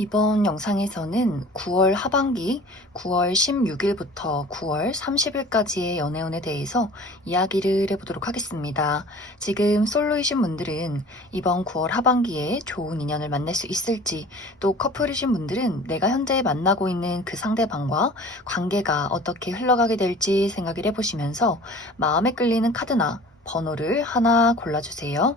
이번 영상에서는 9월 하반기 9월 16일부터 9월 30일까지의 연애운에 대해서 이야기를 해보도록 하겠습니다. 지금 솔로이신 분들은 이번 9월 하반기에 좋은 인연을 만날 수 있을지, 또 커플이신 분들은 내가 현재 만나고 있는 그 상대방과 관계가 어떻게 흘러가게 될지 생각을 해보시면서 마음에 끌리는 카드나 번호를 하나 골라주세요.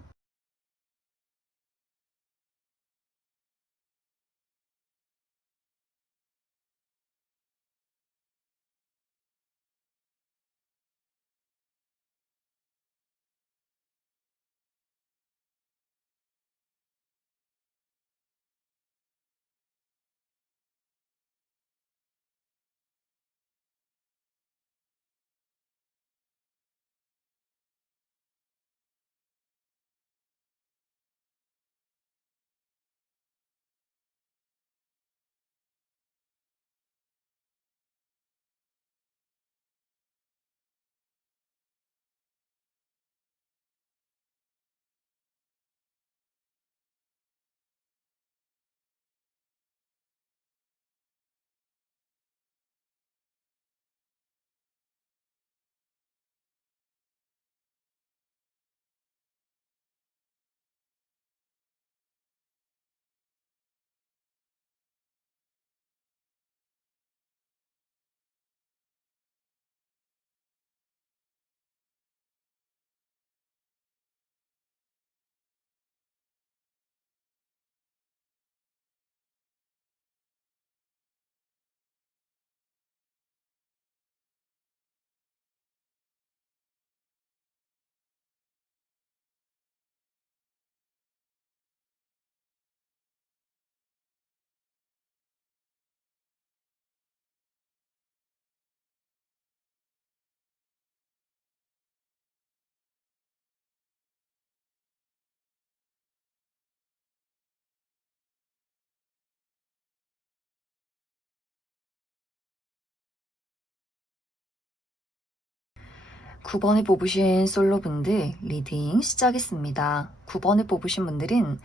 구 번을 뽑으신 솔로분들 리딩 시작했습니다. 9번을 뽑으신 분들은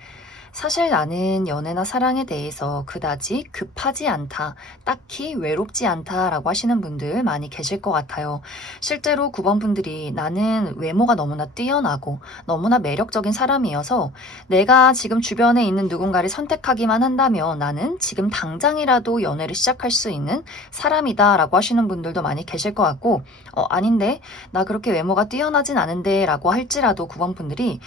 사실 나는 연애나 사랑에 대해서 그다지 급하지 않다, 딱히 외롭지 않다라고 하시는 분들 많이 계실 것 같아요. 실제로 9번 분들이 나는 외모가 너무나 뛰어나고 너무나 매력적인 사람이어서 내가 지금 주변에 있는 누군가를 선택하기만 한다면 나는 지금 당장이라도 연애를 시작할 수 있는 사람이다라고 하시는 분들도 많이 계실 것 같고, 아닌데 나 그렇게 외모가 뛰어나진 않은데 라고 할지라도 9번 분들이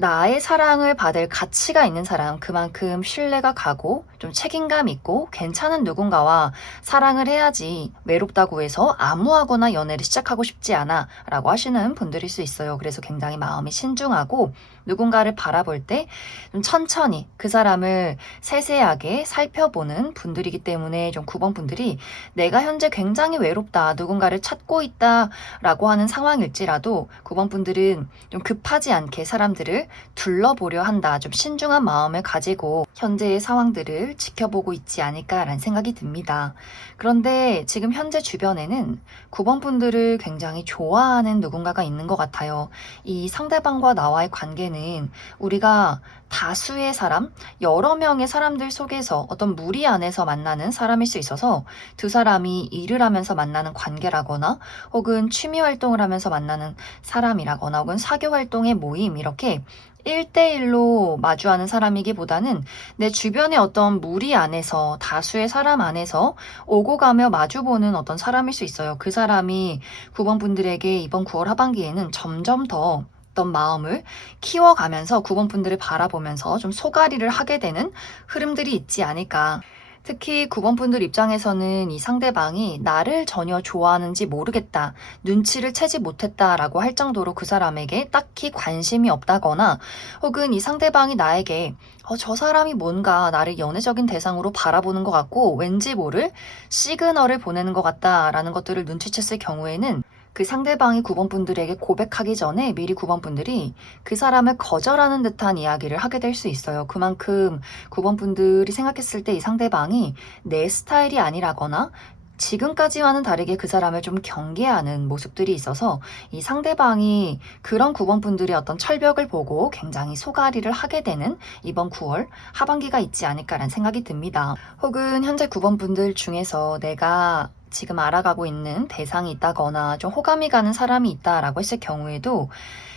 나의 사랑을 받을 가치가 있는 사람, 그만큼 신뢰가 가고 좀 책임감 있고 괜찮은 누군가와 사랑을 해야지 외롭다고 해서 아무하거나 연애를 시작하고 싶지 않아 라고 하시는 분들일 수 있어요. 그래서 굉장히 마음이 신중하고 누군가를 바라볼 때 좀 천천히 그 사람을 세세하게 살펴보는 분들이기 때문에 좀 9번 분들이 내가 현재 굉장히 외롭다, 누군가를 찾고 있다 라고 하는 상황일지라도 9번 분들은 좀 급하지 않게 사람들을 둘러보려 한다. 좀 신중한 마음을 가지고 현재의 상황들을 지켜보고 있지 않을까라는 생각이 듭니다. 그런데 지금 현재 주변에는 9번 분들을 굉장히 좋아하는 누군가가 있는 것 같아요. 이 상대방과 나와의 관계는 우리가 다수의 사람, 여러 명의 사람들 속에서 어떤 무리 안에서 만나는 사람일 수 있어서 두 사람이 일을 하면서 만나는 관계라거나 혹은 취미 활동을 하면서 만나는 사람이라거나 혹은 사교 활동의 모임 이렇게 1대1로 마주하는 사람이기보다는 내 주변의 어떤 무리 안에서 다수의 사람 안에서 오고 가며 마주보는 어떤 사람일 수 있어요. 그 사람이 9번 분들에게 이번 9월 하반기에는 점점 더 어떤 마음을 키워가면서 9번 분들을 바라보면서 좀 소가리를 하게 되는 흐름들이 있지 않을까. 특히 9번 분들 입장에서는 이 상대방이 나를 전혀 좋아하는지 모르겠다, 눈치를 채지 못했다라고 할 정도로 그 사람에게 딱히 관심이 없다거나 혹은 이 상대방이 나에게 저 사람이 뭔가 나를 연애적인 대상으로 바라보는 것 같고 왠지 모를 시그널을 보내는 것 같다라는 것들을 눈치챘을 경우에는 그 상대방이 9번 분들에게 고백하기 전에 미리 9번 분들이 그 사람을 거절하는 듯한 이야기를 하게 될 수 있어요. 그만큼 9번 분들이 생각했을 때 이 상대방이 내 스타일이 아니라거나 지금까지와는 다르게 그 사람을 좀 경계하는 모습들이 있어서 이 상대방이 그런 9번 분들의 어떤 철벽을 보고 굉장히 소가리를 하게 되는 이번 9월 하반기가 있지 않을까라는 생각이 듭니다. 혹은 현재 9번 분들 중에서 내가 지금 알아가고 있는 대상이 있다거나 좀 호감이 가는 사람이 있다라고 했을 경우에도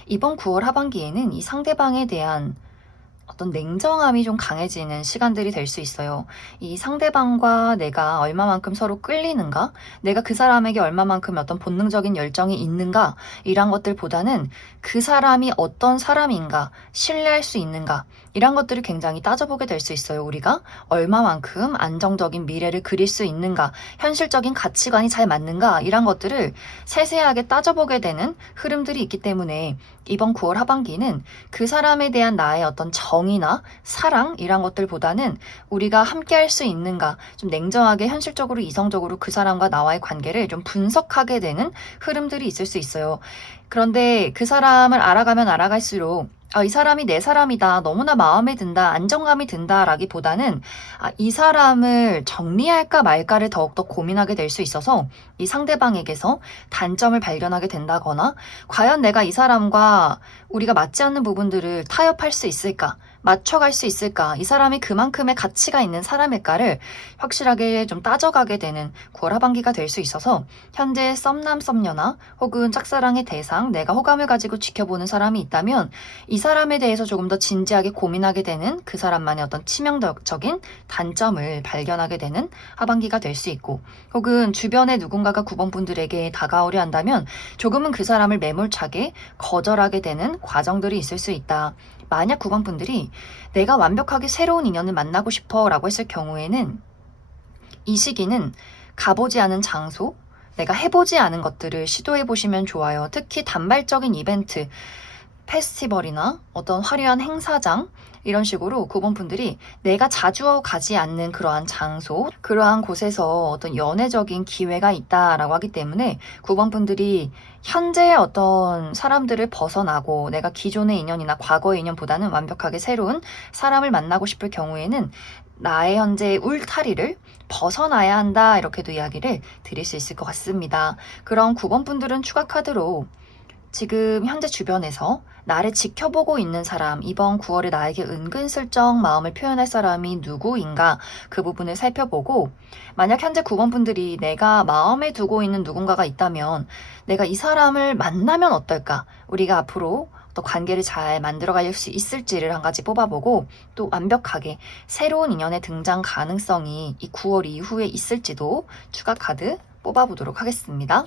이번 9월 하반기에는 이 상대방에 대한 어떤 냉정함이 좀 강해지는 시간들이 될 수 있어요. 이 상대방과 내가 얼마만큼 서로 끌리는가? 내가 그 사람에게 얼마만큼 어떤 본능적인 열정이 있는가? 이런 것들보다는 그 사람이 어떤 사람인가? 신뢰할 수 있는가? 이런 것들을 굉장히 따져보게 될 수 있어요. 우리가 얼마만큼 안정적인 미래를 그릴 수 있는가? 현실적인 가치관이 잘 맞는가? 이런 것들을 세세하게 따져보게 되는 흐름들이 있기 때문에 이번 9월 하반기는 그 사람에 대한 나의 어떤 정이나 사랑 이런 것들보다는 우리가 함께 할 수 있는가 좀 냉정하게 현실적으로 이성적으로 그 사람과 나와의 관계를 좀 분석하게 되는 흐름들이 있을 수 있어요. 그런데 그 사람을 알아가면 알아갈수록 이 사람이 내 사람이다. 너무나 마음에 든다. 안정감이 든다. 라기보다는 이 사람을 정리할까 말까를 더욱더 고민하게 될 수 있어서 이 상대방에게서 단점을 발견하게 된다거나 과연 내가 이 사람과 우리가 맞지 않는 부분들을 타협할 수 있을까? 맞춰갈 수 있을까? 이 사람이 그만큼의 가치가 있는 사람일까를 확실하게 좀 따져가게 되는 9월 하반기가 될 수 있어서 현재 썸남 썸녀나 혹은 짝사랑의 대상, 내가 호감을 가지고 지켜보는 사람이 있다면 이 사람에 대해서 조금 더 진지하게 고민하게 되는 그 사람만의 어떤 치명적인 단점을 발견하게 되는 하반기가 될 수 있고 혹은 주변에 누군가가 9번 분들에게 다가오려 한다면 조금은 그 사람을 매몰차게 거절하게 되는 과정들이 있을 수 있다. 만약 9번 분들이 내가 완벽하게 새로운 인연을 만나고 싶어 라고 했을 경우에는 이 시기는 가보지 않은 장소, 내가 해보지 않은 것들을 시도해 보시면 좋아요. 특히 단발적인 이벤트, 페스티벌이나 어떤 화려한 행사장 이런 식으로 9번 분들이 내가 자주 가지 않는 그러한 장소, 그러한 곳에서 어떤 연애적인 기회가 있다라고 하기 때문에 9번 분들이 현재의 어떤 사람들을 벗어나고 내가 기존의 인연이나 과거의 인연보다는 완벽하게 새로운 사람을 만나고 싶을 경우에는 나의 현재의 울타리를 벗어나야 한다 이렇게도 이야기를 드릴 수 있을 것 같습니다. 그럼 9번 분들은 추가 카드로 지금 현재 주변에서 나를 지켜보고 있는 사람, 이번 9월에 나에게 은근슬쩍 마음을 표현할 사람이 누구인가 그 부분을 살펴보고 만약 현재 9번 분들이 내가 마음에 두고 있는 누군가가 있다면 내가 이 사람을 만나면 어떨까? 우리가 앞으로 또 관계를 잘 만들어갈 수 있을지를 한 가지 뽑아보고 또 완벽하게 새로운 인연의 등장 가능성이 이 9월 이후에 있을지도 추가 카드 뽑아보도록 하겠습니다.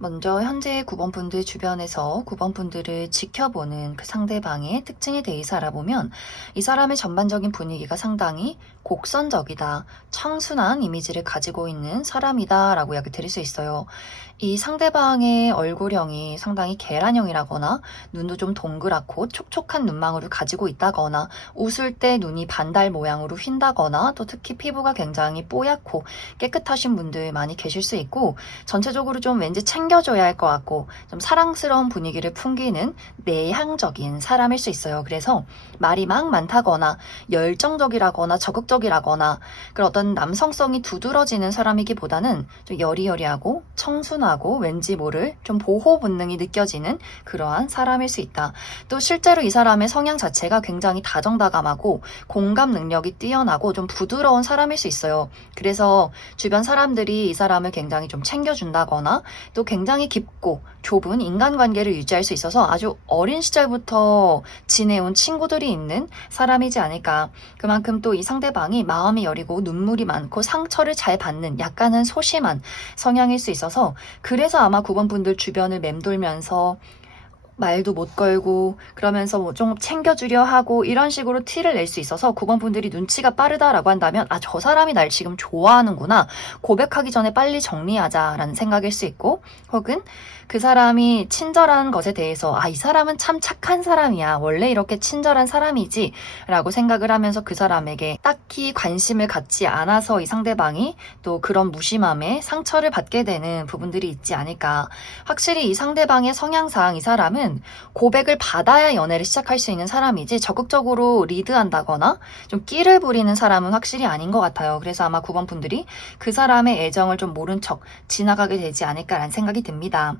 먼저 현재 9번 분들 주변에서 9번 분들을 지켜보는 그 상대방의 특징에 대해서 알아보면 이 사람의 전반적인 분위기가 상당히 곡선적이다, 청순한 이미지를 가지고 있는 사람이다 라고 이야기 드릴 수 있어요. 이 상대방의 얼굴형이 상당히 계란형이라거나 눈도 좀 동그랗고 촉촉한 눈망울을 가지고 있다거나 웃을 때 눈이 반달 모양으로 휜다거나 또 특히 피부가 굉장히 뽀얗고 깨끗하신 분들 많이 계실 수 있고 전체적으로 좀 왠지 챙겨줘야 할 것 같고 좀 사랑스러운 분위기를 풍기는 내향적인 사람일 수 있어요. 그래서 말이 막 많다거나 열정적이라거나 적극적이라거나 그런 어떤 남성성이 두드러지는 사람이기보다는 좀 여리여리하고 청순하고 왠지 모를 좀 보호 본능이 느껴지는 그러한 사람일 수 있다. 또 실제로 이 사람의 성향 자체가 굉장히 다정다감하고 공감 능력이 뛰어나고 좀 부드러운 사람일 수 있어요. 그래서 주변 사람들이 이 사람을 굉장히 좀 챙겨준다거나 또 굉장히 깊고 좁은 인간관계를 유지할 수 있어서 아주 어린 시절부터 지내온 친구들이 있는 사람이지 않을까. 그만큼 또 이 상대방이 마음이 여리고 눈물이 많고 상처를 잘 받는 약간은 소심한 성향일 수 있어서 그래서 아마 9번 분들 주변을 맴돌면서 말도 못 걸고 그러면서 뭐 좀 챙겨주려 하고 이런 식으로 티를 낼 수 있어서 9번 분들이 눈치가 빠르다라고 한다면 아, 저 사람이 날 지금 좋아하는구나. 고백하기 전에 빨리 정리하자라는 생각일 수 있고 혹은 그 사람이 친절한 것에 대해서 아, 이 사람은 참 착한 사람이야. 원래 이렇게 친절한 사람이지 라고 생각을 하면서 그 사람에게 딱히 관심을 갖지 않아서 이 상대방이 또 그런 무심함에 상처를 받게 되는 부분들이 있지 않을까. 확실히 이 상대방의 성향상 이 사람은 고백을 받아야 연애를 시작할 수 있는 사람이지 적극적으로 리드한다거나 좀 끼를 부리는 사람은 확실히 아닌 것 같아요. 그래서 아마 9번 분들이 그 사람의 애정을 좀 모른 척 지나가게 되지 않을까라는 생각이 듭니다.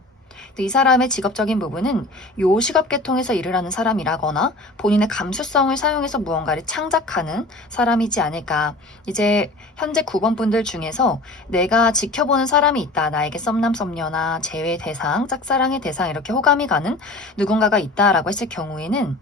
이 사람의 직업적인 부분은 요식업계통에서 일을 하는 사람이라거나 본인의 감수성을 사용해서 무언가를 창작하는 사람이지 않을까. 이제 현재 9번 분들 중에서 내가 지켜보는 사람이 있다. 나에게 썸남 썸녀나 재회 대상, 짝사랑의 대상 이렇게 호감이 가는 누군가가 있다라고 했을 경우에는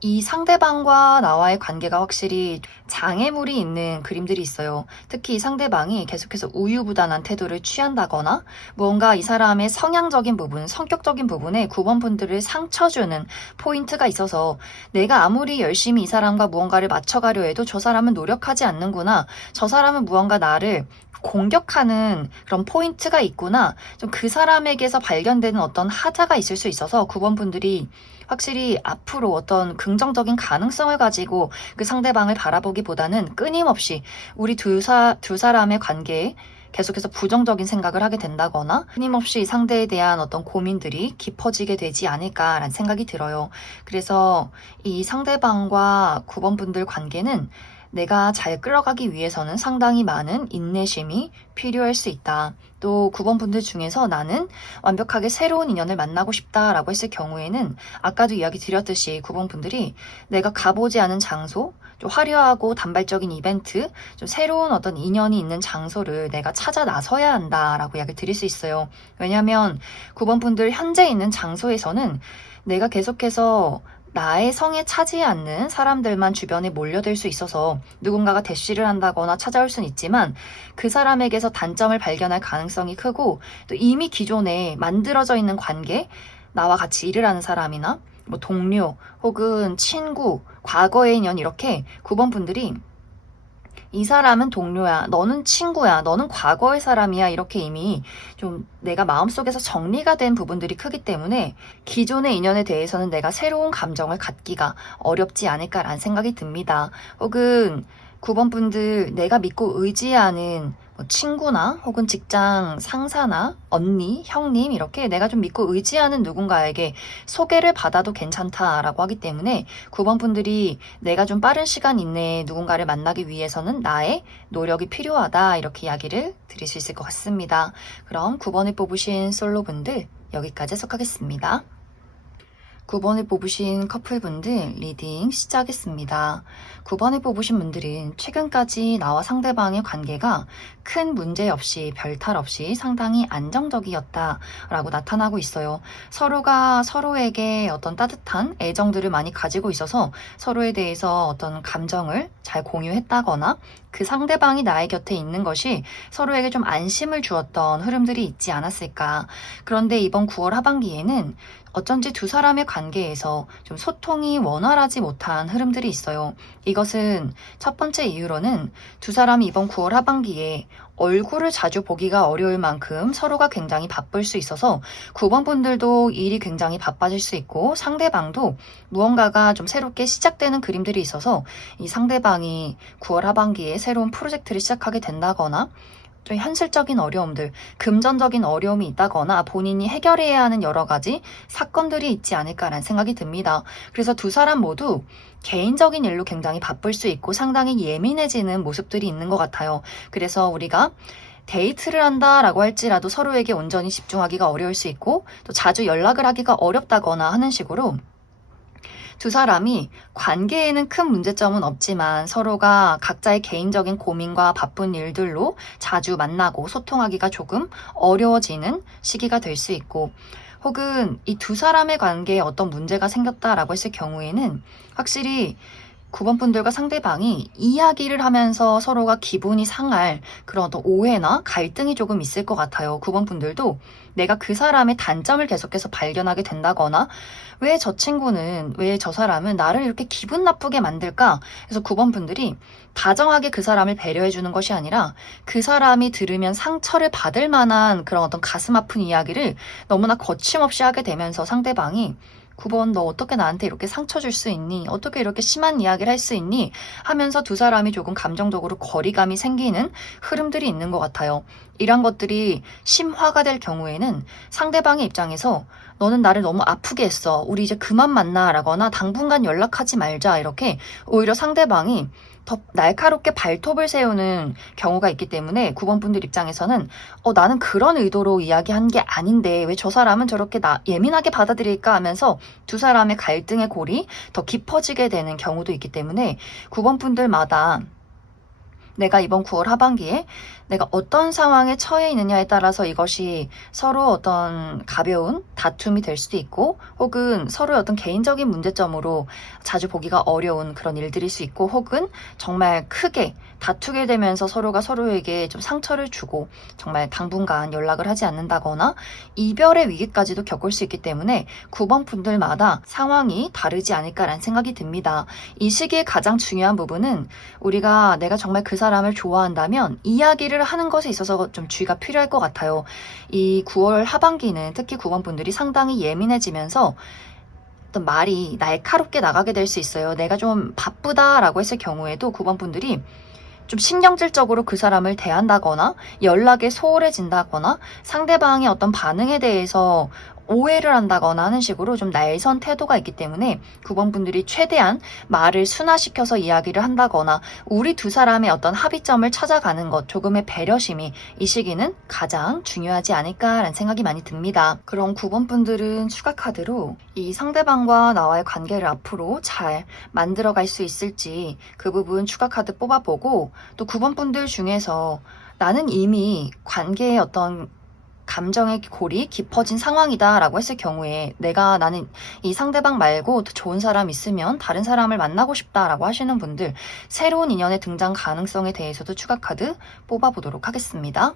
이 상대방과 나와의 관계가 확실히 장애물이 있는 그림들이 있어요. 특히 이 상대방이 계속해서 우유부단한 태도를 취한다거나 무언가 이 사람의 성향적인 부분, 성격적인 부분에 9번 분들을 상처 주는 포인트가 있어서 내가 아무리 열심히 이 사람과 무언가를 맞춰가려 해도 저 사람은 노력하지 않는구나. 저 사람은 무언가 나를 공격하는 그런 포인트가 있구나. 좀 그 사람에게서 발견되는 어떤 하자가 있을 수 있어서 9번 분들이 확실히 앞으로 어떤 긍정적인 가능성을 가지고 그 상대방을 바라보기보다는 끊임없이 우리 두 사람의 관계에 계속해서 부정적인 생각을 하게 된다거나 끊임없이 상대에 대한 어떤 고민들이 깊어지게 되지 않을까라는 생각이 들어요. 그래서 이 상대방과 9번 분들 관계는 내가 잘 끌어가기 위해서는 상당히 많은 인내심이 필요할 수 있다. 또 9번 분들 중에서 나는 완벽하게 새로운 인연을 만나고 싶다라고 했을 경우에는 아까도 이야기 드렸듯이 9번 분들이 내가 가보지 않은 장소, 좀 화려하고 단발적인 이벤트, 좀 새로운 어떤 인연이 있는 장소를 내가 찾아 나서야 한다라고 이야기 드릴 수 있어요. 왜냐하면 9번 분들 현재 있는 장소에서는 내가 계속해서 나의 성에 차지 않는 사람들만 주변에 몰려들 수 있어서 누군가가 대시를 한다거나 찾아올 수는 있지만 그 사람에게서 단점을 발견할 가능성이 크고 또 이미 기존에 만들어져 있는 관계, 나와 같이 일을 하는 사람이나 뭐 동료 혹은 친구, 과거의 인연 이렇게 9번 분들이 이 사람은 동료야, 너는 친구야, 너는 과거의 사람이야 이렇게 이미 좀 내가 마음속에서 정리가 된 부분들이 크기 때문에 기존의 인연에 대해서는 내가 새로운 감정을 갖기가 어렵지 않을까라는 생각이 듭니다. 혹은 9번 분들 내가 믿고 의지하는 뭐 친구나 혹은 직장 상사나 언니, 형님 이렇게 내가 좀 믿고 의지하는 누군가에게 소개를 받아도 괜찮다라고 하기 때문에 9번 분들이 내가 좀 빠른 시간 이내에 누군가를 만나기 위해서는 나의 노력이 필요하다 이렇게 이야기를 드릴 수 있을 것 같습니다. 그럼 9번을 뽑으신 솔로분들 여기까지 해석하겠습니다. 9번을 뽑으신 커플분들 리딩 시작하겠습니다. 9번을 뽑으신 분들은 최근까지 나와 상대방의 관계가 큰 문제 없이 별탈 없이 상당히 안정적이었다라고 나타나고 있어요. 서로가 서로에게 어떤 따뜻한 애정들을 많이 가지고 있어서 서로에 대해서 어떤 감정을 잘 공유했다거나 그 상대방이 나의 곁에 있는 것이 서로에게 좀 안심을 주었던 흐름들이 있지 않았을까. 그런데 이번 9월 하반기에는 어쩐지 두 사람의 관계에서 좀 소통이 원활하지 못한 흐름들이 있어요. 이것은 첫 번째 이유로는 두 사람이 이번 9월 하반기에 얼굴을 자주 보기가 어려울 만큼 서로가 굉장히 바쁠 수 있어서 9번 분들도 일이 굉장히 바빠질 수 있고 상대방도 무언가가 좀 새롭게 시작되는 그림들이 있어서 이 상대방이 9월 하반기에 새로운 프로젝트를 시작하게 된다거나 좀 현실적인 어려움들, 금전적인 어려움이 있다거나 본인이 해결해야 하는 여러 가지 사건들이 있지 않을까라는 생각이 듭니다. 그래서 두 사람 모두 개인적인 일로 굉장히 바쁠 수 있고 상당히 예민해지는 모습들이 있는 것 같아요. 그래서 우리가 데이트를 한다라고 할지라도 서로에게 온전히 집중하기가 어려울 수 있고 또 자주 연락을 하기가 어렵다거나 하는 식으로 두 사람이 관계에는 큰 문제점은 없지만 서로가 각자의 개인적인 고민과 바쁜 일들로 자주 만나고 소통하기가 조금 어려워지는 시기가 될 수 있고 혹은 이 두 사람의 관계에 어떤 문제가 생겼다라고 했을 경우에는 확실히 9번 분들과 상대방이 이야기를 하면서 서로가 기분이 상할 그런 어떤 오해나 갈등이 조금 있을 것 같아요. 9번 분들도 내가 그 사람의 단점을 계속해서 발견하게 된다거나 왜 저 친구는, 왜 저 사람은 나를 이렇게 기분 나쁘게 만들까? 그래서 9번 분들이 다정하게 그 사람을 배려해 주는 것이 아니라 그 사람이 들으면 상처를 받을 만한 그런 어떤 가슴 아픈 이야기를 너무나 거침없이 하게 되면서 상대방이 9번 너 어떻게 나한테 이렇게 상처 줄 수 있니? 어떻게 이렇게 심한 이야기를 할 수 있니? 하면서 두 사람이 조금 감정적으로 거리감이 생기는 흐름들이 있는 것 같아요. 이런 것들이 심화가 될 경우에는 상대방의 입장에서 너는 나를 너무 아프게 했어. 우리 이제 그만 만나 라거나 당분간 연락하지 말자 이렇게 오히려 상대방이 더 날카롭게 발톱을 세우는 경우가 있기 때문에 9번 분들 입장에서는 나는 그런 의도로 이야기한 게 아닌데 왜 저 사람은 저렇게 예민하게 받아들일까 하면서 두 사람의 갈등의 골이 더 깊어지게 되는 경우도 있기 때문에 9번 분들마다 내가 이번 9월 하반기에 내가 어떤 상황에 처해 있느냐에 따라서 이것이 서로 어떤 가벼운 다툼이 될 수도 있고 혹은 서로의 어떤 개인적인 문제점으로 자주 보기가 어려운 그런 일들일 수 있고 혹은 정말 크게 다투게 되면서 서로가 서로에게 좀 상처를 주고 정말 당분간 연락을 하지 않는다거나 이별의 위기까지도 겪을 수 있기 때문에 9번 분들마다 상황이 다르지 않을까라는 생각이 듭니다. 이 시기에 가장 중요한 부분은 우리가 내가 정말 그 사람을 좋아한다면 이야기를 하는 것에 있어서 좀 주의가 필요할 것 같아요. 이 9월 하반기는 특히 9번 분들이 상당히 예민해지면서 어떤 말이 날카롭게 나가게 될 수 있어요. 내가 좀 바쁘다라고 했을 경우에도 9번 분들이 좀 신경질적으로 그 사람을 대한다거나 연락에 소홀해진다거나 상대방의 어떤 반응에 대해서 오해를 한다거나 하는 식으로 좀 날선 태도가 있기 때문에 9번 분들이 최대한 말을 순화시켜서 이야기를 한다거나 우리 두 사람의 어떤 합의점을 찾아가는 것, 조금의 배려심이 이 시기는 가장 중요하지 않을까라는 생각이 많이 듭니다. 그럼 9번 분들은 추가 카드로 이 상대방과 나와의 관계를 앞으로 잘 만들어갈 수 있을지 그 부분 추가 카드 뽑아보고 또 9번 분들 중에서 나는 이미 관계의 어떤 감정의 골이 깊어진 상황이다 라고 했을 경우에 나는 이 상대방 말고 더 좋은 사람 있으면 다른 사람을 만나고 싶다 라고 하시는 분들 새로운 인연의 등장 가능성에 대해서도 추가 카드 뽑아보도록 하겠습니다.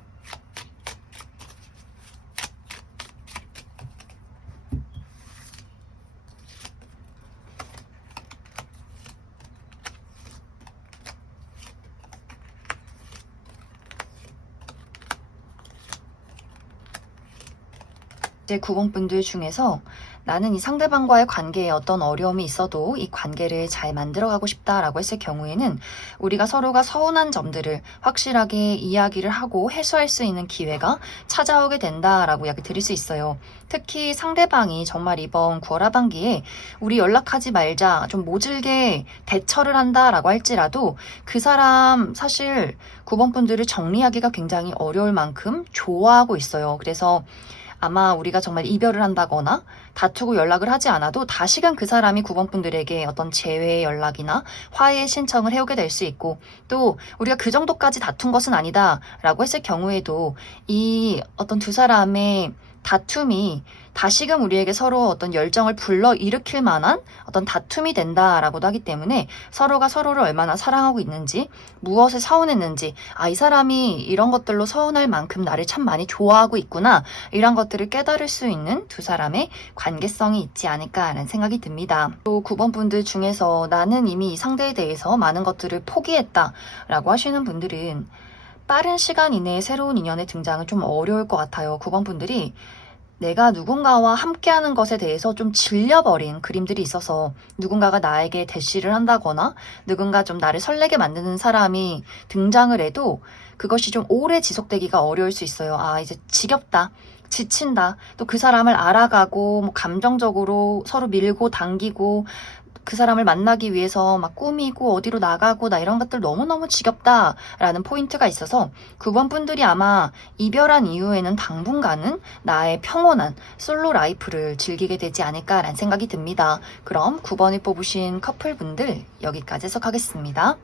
이제 9번 분들 중에서 나는 이 상대방과의 관계에 어떤 어려움이 있어도 이 관계를 잘 만들어가고 싶다라고 했을 경우에는 우리가 서로가 서운한 점들을 확실하게 이야기를 하고 해소할 수 있는 기회가 찾아오게 된다라고 이야기 드릴 수 있어요. 특히 상대방이 정말 이번 9월 하반기에 우리 연락하지 말자 좀 모질게 대처를 한다라고 할지라도 그 사람 사실 9번 분들을 정리하기가 굉장히 어려울 만큼 좋아하고 있어요. 그래서 아마 우리가 정말 이별을 한다거나 다투고 연락을 하지 않아도 다시금 그 사람이 9번 분들에게 어떤 재회 연락이나 화해 신청을 해오게 될 수 있고 또 우리가 그 정도까지 다툰 것은 아니다 라고 했을 경우에도 이 어떤 두 사람의 다툼이 다시금 우리에게 서로 어떤 열정을 불러일으킬 만한 어떤 다툼이 된다라고도 하기 때문에 서로가 서로를 얼마나 사랑하고 있는지, 무엇에 서운했는지, 이 사람이 이런 것들로 서운할 만큼 나를 참 많이 좋아하고 있구나, 이런 것들을 깨달을 수 있는 두 사람의 관계성이 있지 않을까라는 생각이 듭니다. 또 9번 분들 중에서 나는 이미 이 상대에 대해서 많은 것들을 포기했다라고 하시는 분들은 빠른 시간 이내에 새로운 인연의 등장은 좀 어려울 것 같아요. 9번 분들이 내가 누군가와 함께하는 것에 대해서 좀 질려버린 그림들이 있어서 누군가가 나에게 대시를 한다거나 누군가 좀 나를 설레게 만드는 사람이 등장을 해도 그것이 좀 오래 지속되기가 어려울 수 있어요. 이제 지겹다. 지친다. 또 그 사람을 알아가고 감정적으로 서로 밀고 당기고 그 사람을 만나기 위해서 막 꾸미고 어디로 나가고 나 이런 것들 너무너무 지겹다라는 포인트가 있어서 9번 분들이 아마 이별한 이후에는 당분간은 나의 평온한 솔로 라이프를 즐기게 되지 않을까라는 생각이 듭니다. 그럼 9번을 뽑으신 커플분들 여기까지 해석하겠습니다.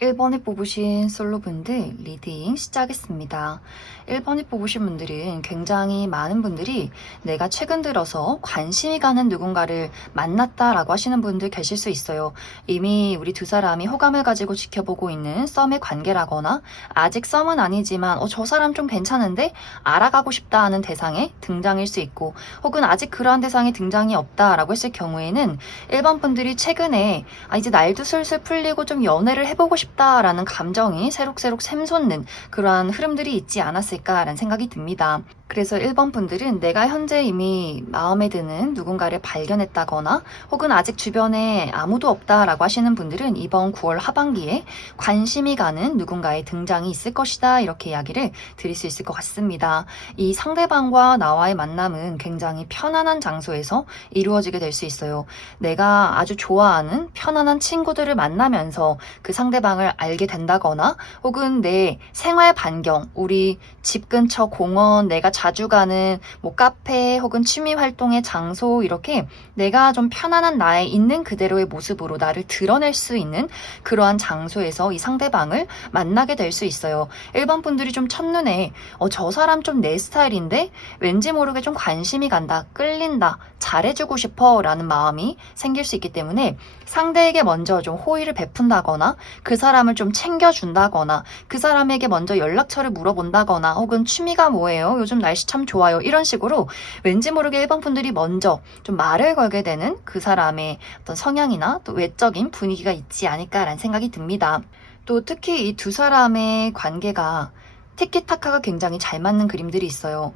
1번에 뽑으신 솔로분들 리딩 시작했습니다. 1번에 뽑으신 분들은 굉장히 많은 분들이 내가 최근 들어서 관심이 가는 누군가를 만났다라고 하시는 분들 계실 수 있어요. 이미 우리 두 사람이 호감을 가지고 지켜보고 있는 썸의 관계라거나 아직 썸은 아니지만 저 사람 좀 괜찮은데 알아가고 싶다 하는 대상의 등장일 수 있고, 혹은 아직 그러한 대상이 등장이 없다라고 했을 경우에는 1번 분들이 최근에 이제 날도 슬슬 풀리고 좀 연애를 해보고 싶다라는 감정이 새록새록 샘솟는 그러한 흐름들이 있지 않았을까라는 생각이 듭니다. 그래서 1번 분들은 내가 현재 이미 마음에 드는 누군가를 발견했다거나 혹은 아직 주변에 아무도 없다라고 하시는 분들은 이번 9월 하반기에 관심이 가는 누군가의 등장이 있을 것이다, 이렇게 이야기를 드릴 수 있을 것 같습니다. 이 상대방과 나와의 만남은 굉장히 편안한 장소에서 이루어지게 될 수 있어요. 내가 아주 좋아하는 편안한 친구들을 만나면서 그 상대방을 알게 된다거나, 혹은 내 생활 반경, 우리 집 근처 공원, 내가 자주 가는 카페 혹은 취미 활동의 장소, 이렇게 내가 좀 편안한 나의 있는 그대로의 모습으로 나를 드러낼 수 있는 그러한 장소에서 이 상대방을 만나게 될 수 있어요. 1번 분들이 좀 첫눈에 저 사람 좀 내 스타일인데 왠지 모르게 좀 관심이 간다, 끌린다, 잘해주고 싶어 라는 마음이 생길 수 있기 때문에 상대에게 먼저 좀 호의를 베푼다거나, 그 사람을 좀 챙겨준다거나, 그 사람에게 먼저 연락처를 물어본다거나, 혹은 취미가 뭐예요? 요즘 날씨 참 좋아요. 이런 식으로 왠지 모르게 1번 분들이 먼저 좀 말을 걸게 되는 그 사람의 어떤 성향이나 또 외적인 분위기가 있지 않을까라는 생각이 듭니다. 또 특히 이 두 사람의 관계가 티키타카가 굉장히 잘 맞는 그림들이 있어요.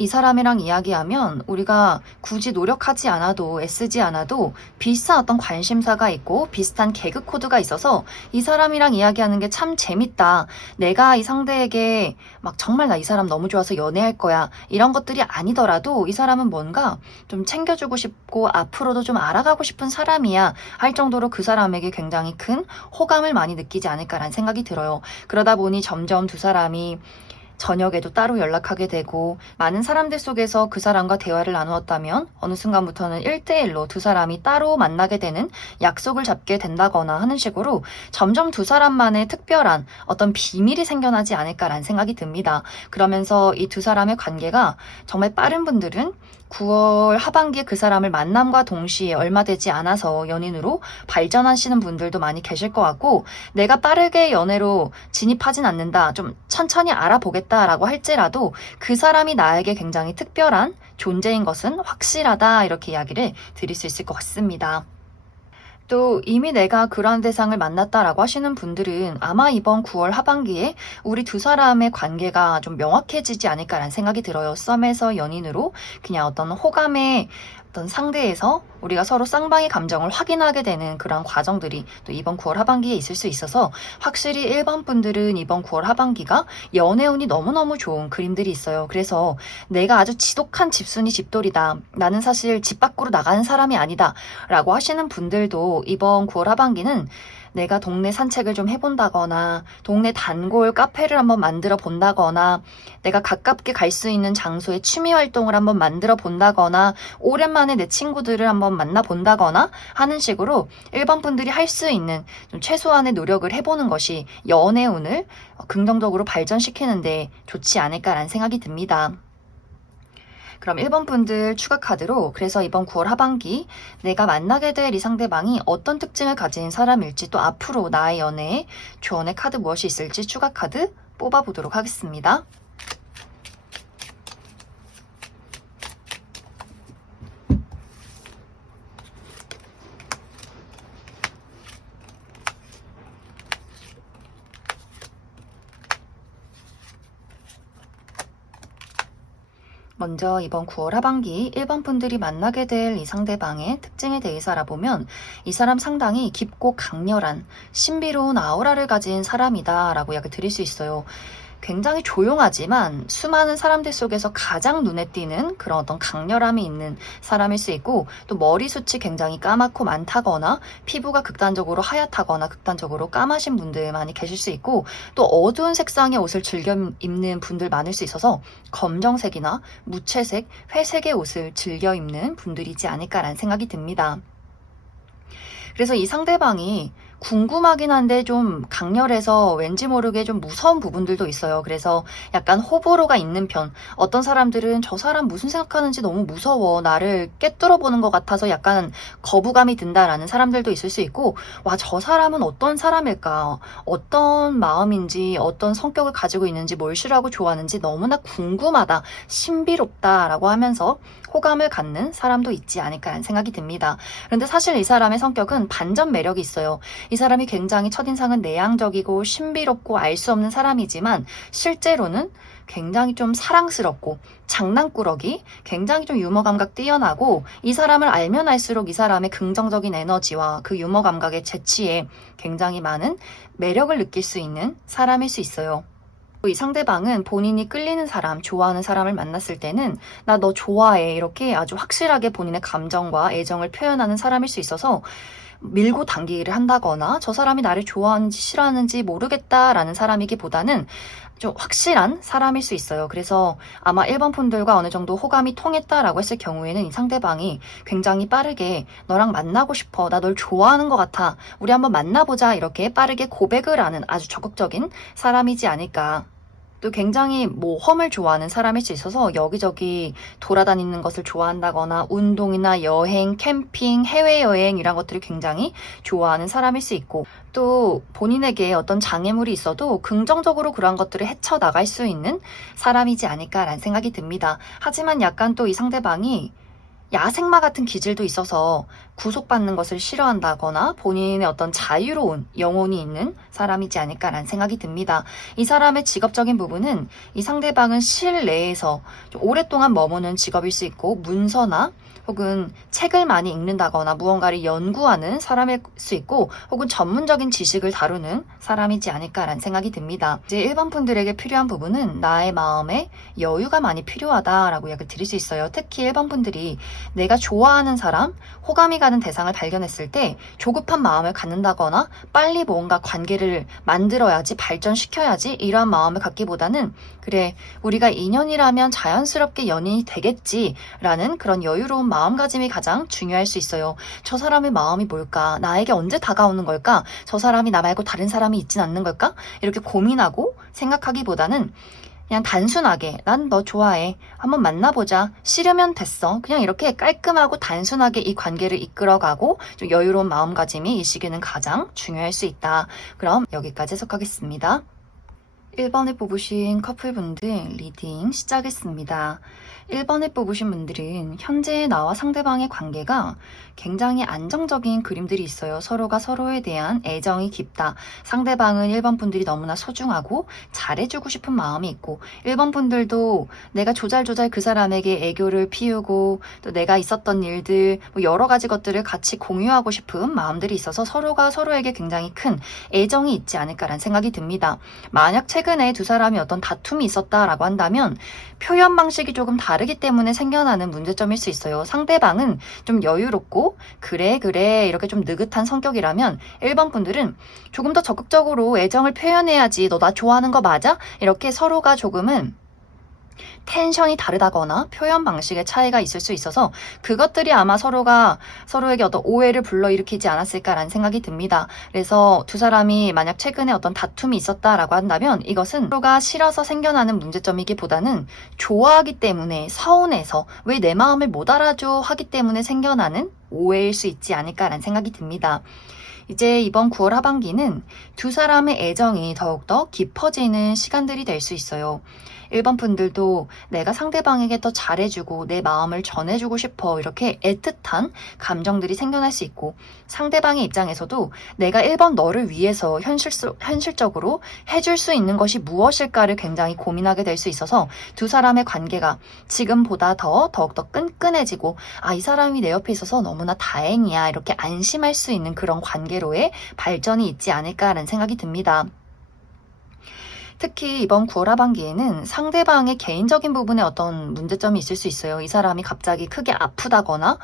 이 사람이랑 이야기하면 우리가 굳이 노력하지 않아도, 애쓰지 않아도 비슷한 어떤 관심사가 있고 비슷한 개그 코드가 있어서 이 사람이랑 이야기하는 게 참 재밌다. 내가 이 상대에게 정말 나 이 사람 너무 좋아서 연애할 거야, 이런 것들이 아니더라도 이 사람은 뭔가 좀 챙겨주고 싶고 앞으로도 좀 알아가고 싶은 사람이야 할 정도로 그 사람에게 굉장히 큰 호감을 많이 느끼지 않을까라는 생각이 들어요. 그러다 보니 점점 두 사람이 저녁에도 따로 연락하게 되고, 많은 사람들 속에서 그 사람과 대화를 나누었다면 어느 순간부터는 1대1로 두 사람이 따로 만나게 되는 약속을 잡게 된다거나 하는 식으로 점점 두 사람만의 특별한 어떤 비밀이 생겨나지 않을까라는 생각이 듭니다. 그러면서 이 두 사람의 관계가 정말 빠른 분들은 9월 하반기에 그 사람을 만남과 동시에 얼마 되지 않아서 연인으로 발전하시는 분들도 많이 계실 것 같고, 내가 빠르게 연애로 진입하진 않는다, 좀 천천히 알아보겠다라고 할지라도 그 사람이 나에게 굉장히 특별한 존재인 것은 확실하다, 이렇게 이야기를 드릴 수 있을 것 같습니다. 또 이미 내가 그러한 대상을 만났다라고 하시는 분들은 아마 이번 9월 하반기에 우리 두 사람의 관계가 좀 명확해지지 않을까라는 생각이 들어요. 썸에서 연인으로 그냥 어떤 호감의 어떤 상대에서 우리가 서로 쌍방의 감정을 확인하게 되는 그런 과정들이 또 이번 9월 하반기에 있을 수 있어서, 확실히 1번 분들은 이번 9월 하반기가 연애운이 너무너무 좋은 그림들이 있어요. 그래서 내가 아주 지독한 집순이 집돌이다, 나는 사실 집 밖으로 나가는 사람이 아니다 라고 하시는 분들도 이번 9월 하반기는 내가 동네 산책을 좀 해본다거나, 동네 단골 카페를 한번 만들어 본다거나, 내가 가깝게 갈 수 있는 장소에 취미 활동을 한번 만들어 본다거나, 오랜만에 내 친구들을 한번 만나 본다거나 하는 식으로 1번 분들이 할 수 있는 좀 최소한의 노력을 해보는 것이 연애운을 긍정적으로 발전시키는데 좋지 않을까라는 생각이 듭니다. 그럼 1번 분들 추가 카드로, 그래서 이번 9월 하반기 내가 만나게 될 이 상대방이 어떤 특징을 가진 사람일지, 또 앞으로 나의 연애에 조언의 카드 무엇이 있을지 추가 카드 뽑아보도록 하겠습니다. 먼저 이번 9월 하반기 1번 분들이 만나게 될 이 상대방의 특징에 대해서 알아보면, 이 사람 상당히 깊고 강렬한 신비로운 아우라를 가진 사람이다 라고 이야기 드릴 수 있어요. 굉장히 조용하지만 수많은 사람들 속에서 가장 눈에 띄는 그런 어떤 강렬함이 있는 사람일 수 있고, 또 머리숱이 굉장히 까맣고 많다거나 피부가 극단적으로 하얗다거나 극단적으로 까마신 분들 많이 계실 수 있고, 또 어두운 색상의 옷을 즐겨 입는 분들 많을 수 있어서 검정색이나 무채색, 회색의 옷을 즐겨 입는 분들이지 않을까라는 생각이 듭니다. 그래서 이 상대방이 궁금하긴 한데 좀 강렬해서 왠지 모르게 좀 무서운 부분들도 있어요. 그래서 약간 호불호가 있는 편. 어떤 사람들은 저 사람 무슨 생각하는지 너무 무서워. 나를 꿰뚫어 보는 것 같아서 약간 거부감이 든다라는 사람들도 있을 수 있고, 와, 저 사람은 어떤 사람일까? 어떤 마음인지, 어떤 성격을 가지고 있는지, 뭘 싫어하고 좋아하는지 너무나 궁금하다, 신비롭다라고 하면서 호감을 갖는 사람도 있지 않을까라는 생각이 듭니다. 그런데 사실 이 사람의 성격은 반전 매력이 있어요. 이 사람이 굉장히 첫인상은 내향적이고 신비롭고 알 수 없는 사람이지만 실제로는 굉장히 좀 사랑스럽고 장난꾸러기, 굉장히 좀 유머 감각 뛰어나고, 이 사람을 알면 알수록 이 사람의 긍정적인 에너지와 그 유머 감각의 재치에 굉장히 많은 매력을 느낄 수 있는 사람일 수 있어요. 이 상대방은 본인이 끌리는 사람, 좋아하는 사람을 만났을 때는 나 너 좋아해, 이렇게 아주 확실하게 본인의 감정과 애정을 표현하는 사람일 수 있어서 밀고 당기기를 한다거나 저 사람이 나를 좋아하는지 싫어하는지 모르겠다라는 사람이기보다는 좀 확실한 사람일 수 있어요. 그래서 아마 1번 분들과 어느 정도 호감이 통했다라고 했을 경우에는 이 상대방이 굉장히 빠르게 너랑 만나고 싶어, 나 널 좋아하는 것 같아, 우리 한번 만나보자, 이렇게 빠르게 고백을 하는 아주 적극적인 사람이지 않을까. 또 굉장히 모험을 좋아하는 사람일 수 있어서 여기저기 돌아다니는 것을 좋아한다거나 운동이나 여행, 캠핑, 해외여행 이런 것들을 굉장히 좋아하는 사람일 수 있고, 또 본인에게 어떤 장애물이 있어도 긍정적으로 그런 것들을 헤쳐나갈 수 있는 사람이지 않을까라는 생각이 듭니다. 하지만 약간 또 이 상대방이 야생마 같은 기질도 있어서 구속받는 것을 싫어한다거나 본인의 어떤 자유로운 영혼이 있는 사람이지 않을까라는 생각이 듭니다. 이 사람의 직업적인 부분은 이 상대방은 실내에서 좀 오랫동안 머무는 직업일 수 있고, 문서나 혹은 책을 많이 읽는다거나 무언가를 연구하는 사람일 수 있고, 혹은 전문적인 지식을 다루는 사람이지 않을까라는 생각이 듭니다. 이제 1번 분들에게 필요한 부분은 나의 마음에 여유가 많이 필요하다라고 이야기 드릴 수 있어요. 특히 1번 분들이 내가 좋아하는 사람, 호감이 가는 대상을 발견했을 때 조급한 마음을 갖는다거나 빨리 뭔가 관계를 만들어야지, 발전시켜야지, 이러한 마음을 갖기보다는 그래, 우리가 인연이라면 자연스럽게 연인이 되겠지라는 그런 여유로운 마음가짐이 가장 중요할 수 있어요. 저 사람의 마음이 뭘까? 나에게 언제 다가오는 걸까? 저 사람이 나 말고 다른 사람이 있진 않는 걸까? 이렇게 고민하고 생각하기보다는 그냥 단순하게 난 너 좋아해, 한번 만나보자, 싫으면 됐어, 그냥 이렇게 깔끔하고 단순하게 이 관계를 이끌어가고 좀 여유로운 마음가짐이 이 시기는 가장 중요할 수 있다. 그럼 여기까지 해석하겠습니다. 1번을 뽑으신 커플분들 리딩 시작했습니다. 1번을 뽑으신 분들은 현재의 나와 상대방의 관계가 굉장히 안정적인 그림들이 있어요. 서로가 서로에 대한 애정이 깊다. 상대방은 1번 분들이 너무나 소중하고 잘해주고 싶은 마음이 있고, 1번 분들도 내가 조잘조잘 그 사람에게 애교를 피우고 또 내가 있었던 일들, 여러 가지 것들을 같이 공유하고 싶은 마음들이 있어서 서로가 서로에게 굉장히 큰 애정이 있지 않을까라는 생각이 듭니다. 만약 최근에 두 사람이 어떤 다툼이 있었다라고 한다면 표현 방식이 조금 다르기 때문에 생겨나는 문제점일 수 있어요. 상대방은 좀 여유롭고 그래 이렇게 좀 느긋한 성격이라면 1번 분들은 조금 더 적극적으로 애정을 표현해야지, 너 나 좋아하는 거 맞아? 이렇게 서로가 조금은 텐션이 다르다거나 표현 방식의 차이가 있을 수 있어서 그것들이 아마 서로가 서로에게 어떤 오해를 불러일으키지 않았을까라는 생각이 듭니다. 그래서 두 사람이 만약 최근에 어떤 다툼이 있었다라고 한다면 이것은 서로가 싫어서 생겨나는 문제점이기보다는 좋아하기 때문에, 서운해서 왜 내 마음을 못 알아줘 하기 때문에 생겨나는 오해일 수 있지 않을까라는 생각이 듭니다. 이제 이번 9월 하반기는 두 사람의 애정이 더욱더 깊어지는 시간들이 될 수 있어요. 1번 분들도 내가 상대방에게 더 잘해주고 내 마음을 전해주고 싶어, 이렇게 애틋한 감정들이 생겨날 수 있고, 상대방의 입장에서도 내가 1번 너를 위해서 현실적으로 해줄 수 있는 것이 무엇일까를 굉장히 고민하게 될 수 있어서 두 사람의 관계가 지금보다 더욱더 끈끈해지고, 아, 이 사람이 내 옆에 있어서 너무나 다행이야, 이렇게 안심할 수 있는 그런 관계로의 발전이 있지 않을까라는 생각이 듭니다. 특히 이번 9월 하반기에는 상대방의 개인적인 부분에 어떤 문제점이 있을 수 있어요. 이 사람이 갑자기 크게 아프다거나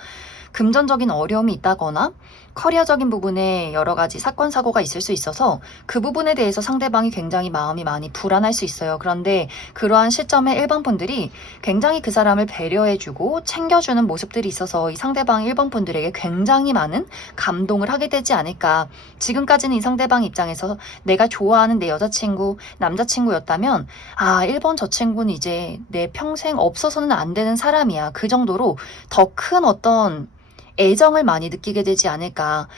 금전적인 어려움이 있다거나 커리어적인 부분에 여러 가지 사건, 사고가 있을 수 있어서 그 부분에 대해서 상대방이 굉장히 마음이 많이 불안할 수 있어요. 그런데 그러한 시점에 1번 분들이 굉장히 그 사람을 배려해주고 챙겨주는 모습들이 있어서 이 상대방 1번 분들에게 굉장히 많은 감동을 하게 되지 않을까. 지금까지는 이 상대방 입장에서 내가 좋아하는 내 여자친구, 남자친구였다면 1번 저 친구는 이제 내 평생 없어서는 안 되는 사람이야. 그 정도로 더 큰 어떤 애정을 많이 느끼게 되지 않을까.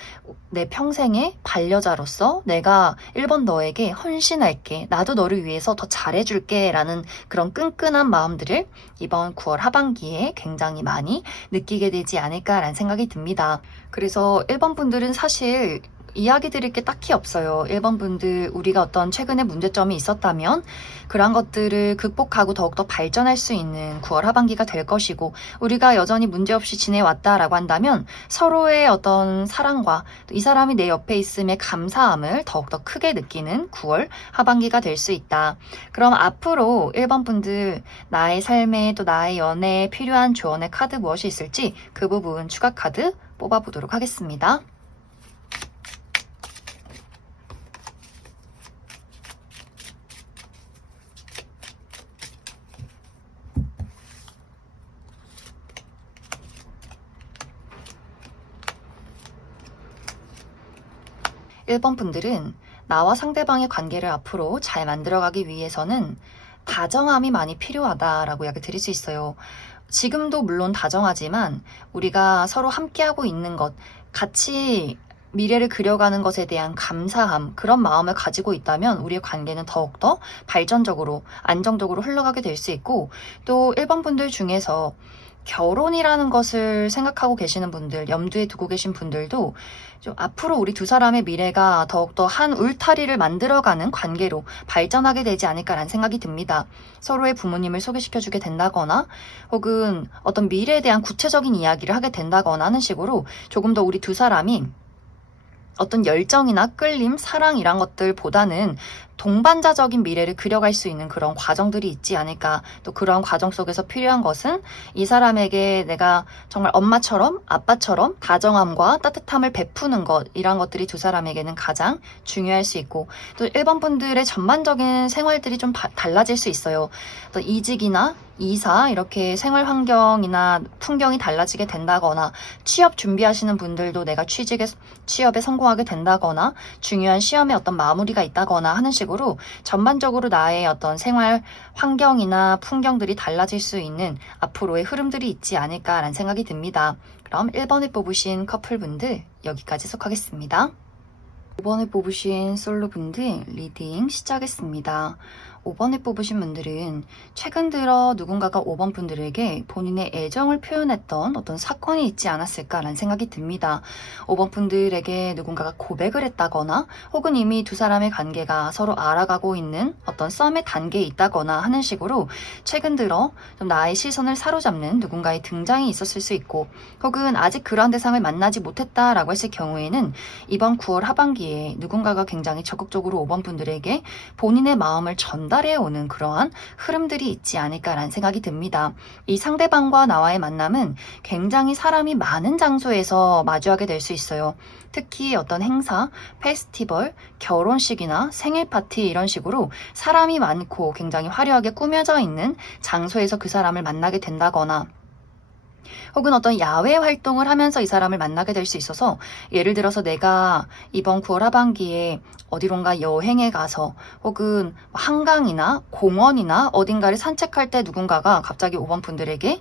내 평생의 반려자로서 내가 1번 너에게 헌신할게. 나도 너를 위해서 더 잘해줄게. 라는 그런 끈끈한 마음들을 이번 9월 하반기에 굉장히 많이 느끼게 되지 않을까라는 생각이 듭니다. 그래서 1번 분들은 사실 이야기 드릴 게 딱히 없어요. 1번 분들, 우리가 어떤 최근에 문제점이 있었다면 그러한 것들을 극복하고 더욱더 발전할 수 있는 9월 하반기가 될 것이고, 우리가 여전히 문제없이 지내왔다라고 한다면 서로의 어떤 사랑과 또 이 사람이 내 옆에 있음에 감사함을 더욱더 크게 느끼는 9월 하반기가 될 수 있다. 그럼 앞으로 1번 분들, 나의 삶에 또 나의 연애에 필요한 조언의 카드 무엇이 있을지 그 부분 추가 카드 뽑아보도록 하겠습니다. 1번 분들은 나와 상대방의 관계를 앞으로 잘 만들어가기 위해서는 다정함이 많이 필요하다라고 이야기 드릴 수 있어요. 지금도 물론 다정하지만 우리가 서로 함께하고 있는 것, 같이 미래를 그려가는 것에 대한 감사함, 그런 마음을 가지고 있다면 우리의 관계는 더욱더 발전적으로, 안정적으로 흘러가게 될 수 있고, 또 1번 분들 중에서 결혼이라는 것을 생각하고 계시는 분들, 염두에 두고 계신 분들도 좀 앞으로 우리 두 사람의 미래가 더욱더 한 울타리를 만들어가는 관계로 발전하게 되지 않을까라는 생각이 듭니다. 서로의 부모님을 소개시켜주게 된다거나 혹은 어떤 미래에 대한 구체적인 이야기를 하게 된다거나 하는 식으로 조금 더 우리 두 사람이 어떤 열정이나 끌림, 사랑 이란 것들보다는 동반자적인 미래를 그려갈 수 있는 그런 과정들이 있지 않을까. 또 그런 과정 속에서 필요한 것은 이 사람에게 내가 정말 엄마처럼 아빠처럼 다정함과 따뜻함을 베푸는 것, 이런 것들이 두 사람에게는 가장 중요할 수 있고, 또 1번 분들의 전반적인 생활들이 좀 달라질 수 있어요. 또 이직이나 이사, 이렇게 생활 환경이나 풍경이 달라지게 된다거나, 취업 준비하시는 분들도 내가 취업에 성공하게 된다거나, 중요한 시험에 어떤 마무리가 있다거나 하는 식으로 전반적으로 나의 어떤 생활 환경이나 풍경들이 달라질 수 있는 앞으로의 흐름들이 있지 않을까라는 생각이 듭니다. 그럼 1번을 뽑으신 커플분들 여기까지 속하겠습니다. 5번을 뽑으신 솔로분들 리딩 시작했습니다. 5번을 뽑으신 분들은 최근 들어 누군가가 5번 분들에게 본인의 애정을 표현했던 어떤 사건이 있지 않았을까라는 생각이 듭니다. 5번 분들에게 누군가가 고백을 했다거나 혹은 이미 두 사람의 관계가 서로 알아가고 있는 어떤 썸의 단계에 있다거나 하는 식으로 최근 들어 좀 나의 시선을 사로잡는 누군가의 등장이 있었을 수 있고, 혹은 아직 그러한 대상을 만나지 못했다라고 했을 경우에는 이번 9월 하반기에 누군가가 굉장히 적극적으로 5번 분들에게 본인의 마음을 전달해오는 그러한 흐름들이 있지 않을까라는 생각이 듭니다. 이 상대방과 나와의 만남은 굉장히 사람이 많은 장소에서 마주하게 될 수 있어요. 특히 어떤 행사, 페스티벌, 결혼식이나 생일 파티 이런 식으로 사람이 많고 굉장히 화려하게 꾸며져 있는 장소에서 그 사람을 만나게 된다거나, 혹은 어떤 야외 활동을 하면서 이 사람을 만나게 될 수 있어서, 예를 들어서 내가 이번 9월 하반기에 어디론가 여행에 가서 혹은 한강이나 공원이나 어딘가를 산책할 때 누군가가 갑자기 5번 분들에게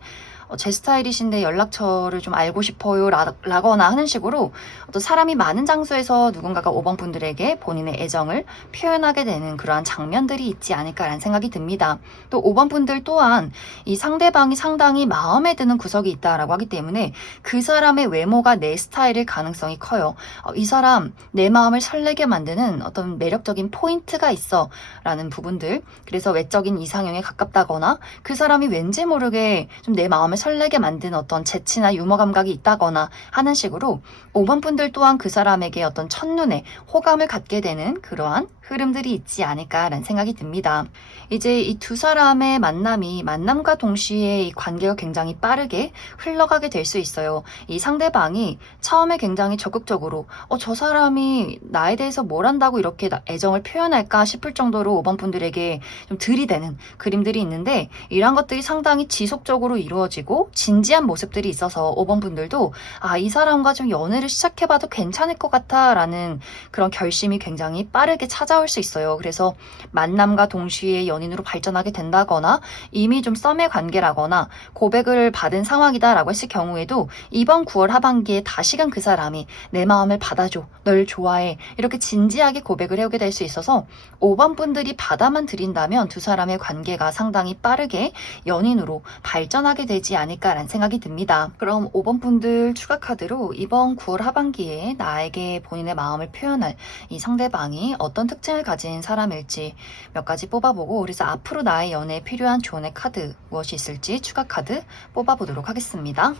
제 스타일이신데 연락처를 좀 알고 싶어요 라거나 하는 식으로 어떤 사람이 많은 장소에서 누군가가 5번 분들에게 본인의 애정을 표현하게 되는 그러한 장면들이 있지 않을까라는 생각이 듭니다. 또 5번 분들 또한 이 상대방이 상당히 마음에 드는 구석이 있다라고 하기 때문에 그 사람의 외모가 내 스타일일 가능성이 커요. 이 사람 내 마음을 설레게 만드는 어떤 매력적인 포인트가 있어 라는 부분들, 그래서 외적인 이상형에 가깝다거나 그 사람이 왠지 모르게 좀 내 마음을 마음을 설레게 만드는 어떤 재치나 유머 감각이 있다거나 하는 식으로 5번 분들 또한 그 사람에게 어떤 첫눈에 호감을 갖게 되는 그러한 흐름들이 있지 않을까라는 생각이 듭니다. 이제 이 두 사람의 만남과 동시에 이 관계가 굉장히 빠르게 흘러가게 될 수 있어요. 이 상대방이 처음에 굉장히 적극적으로 저 사람이 나에 대해서 뭘 안다고 이렇게 애정을 표현할까 싶을 정도로 5번 분들에게 좀 들이대는 그림들이 있는데, 이런 것들이 상당히 지속적으로 이루어지고 진지한 모습들이 있어서 5번 분들도 이 사람과 좀 연애를 시작해봐도 괜찮을 것 같아 라는 그런 결심이 굉장히 빠르게 찾아올 수 있어요. 그래서 만남과 동시에 연인으로 발전하게 된다거나 이미 좀 썸의 관계라거나 고백을 받은 상황이다라고 했을 경우에도 이번 9월 하반기에 다시금 그 사람이 내 마음을 받아줘, 널 좋아해, 이렇게 진지하게 고백을 해오게 될 수 있어서 5번 분들이 받아만 들인다면 두 사람의 관계가 상당히 빠르게 연인으로 발전하게 되지 않을까라는 생각이 듭니다. 그럼 5번 분들 추가 카드로 이번 9월 하반기에 나에게 본인의 마음을 표현할 이 상대방이 어떤 특징을 가진 사람일지 몇 가지 뽑아보고, 그래서 앞으로 나의 연애에 필요한 조언의 카드 무엇이 있을지 추가 카드 뽑아보도록 하겠습니다.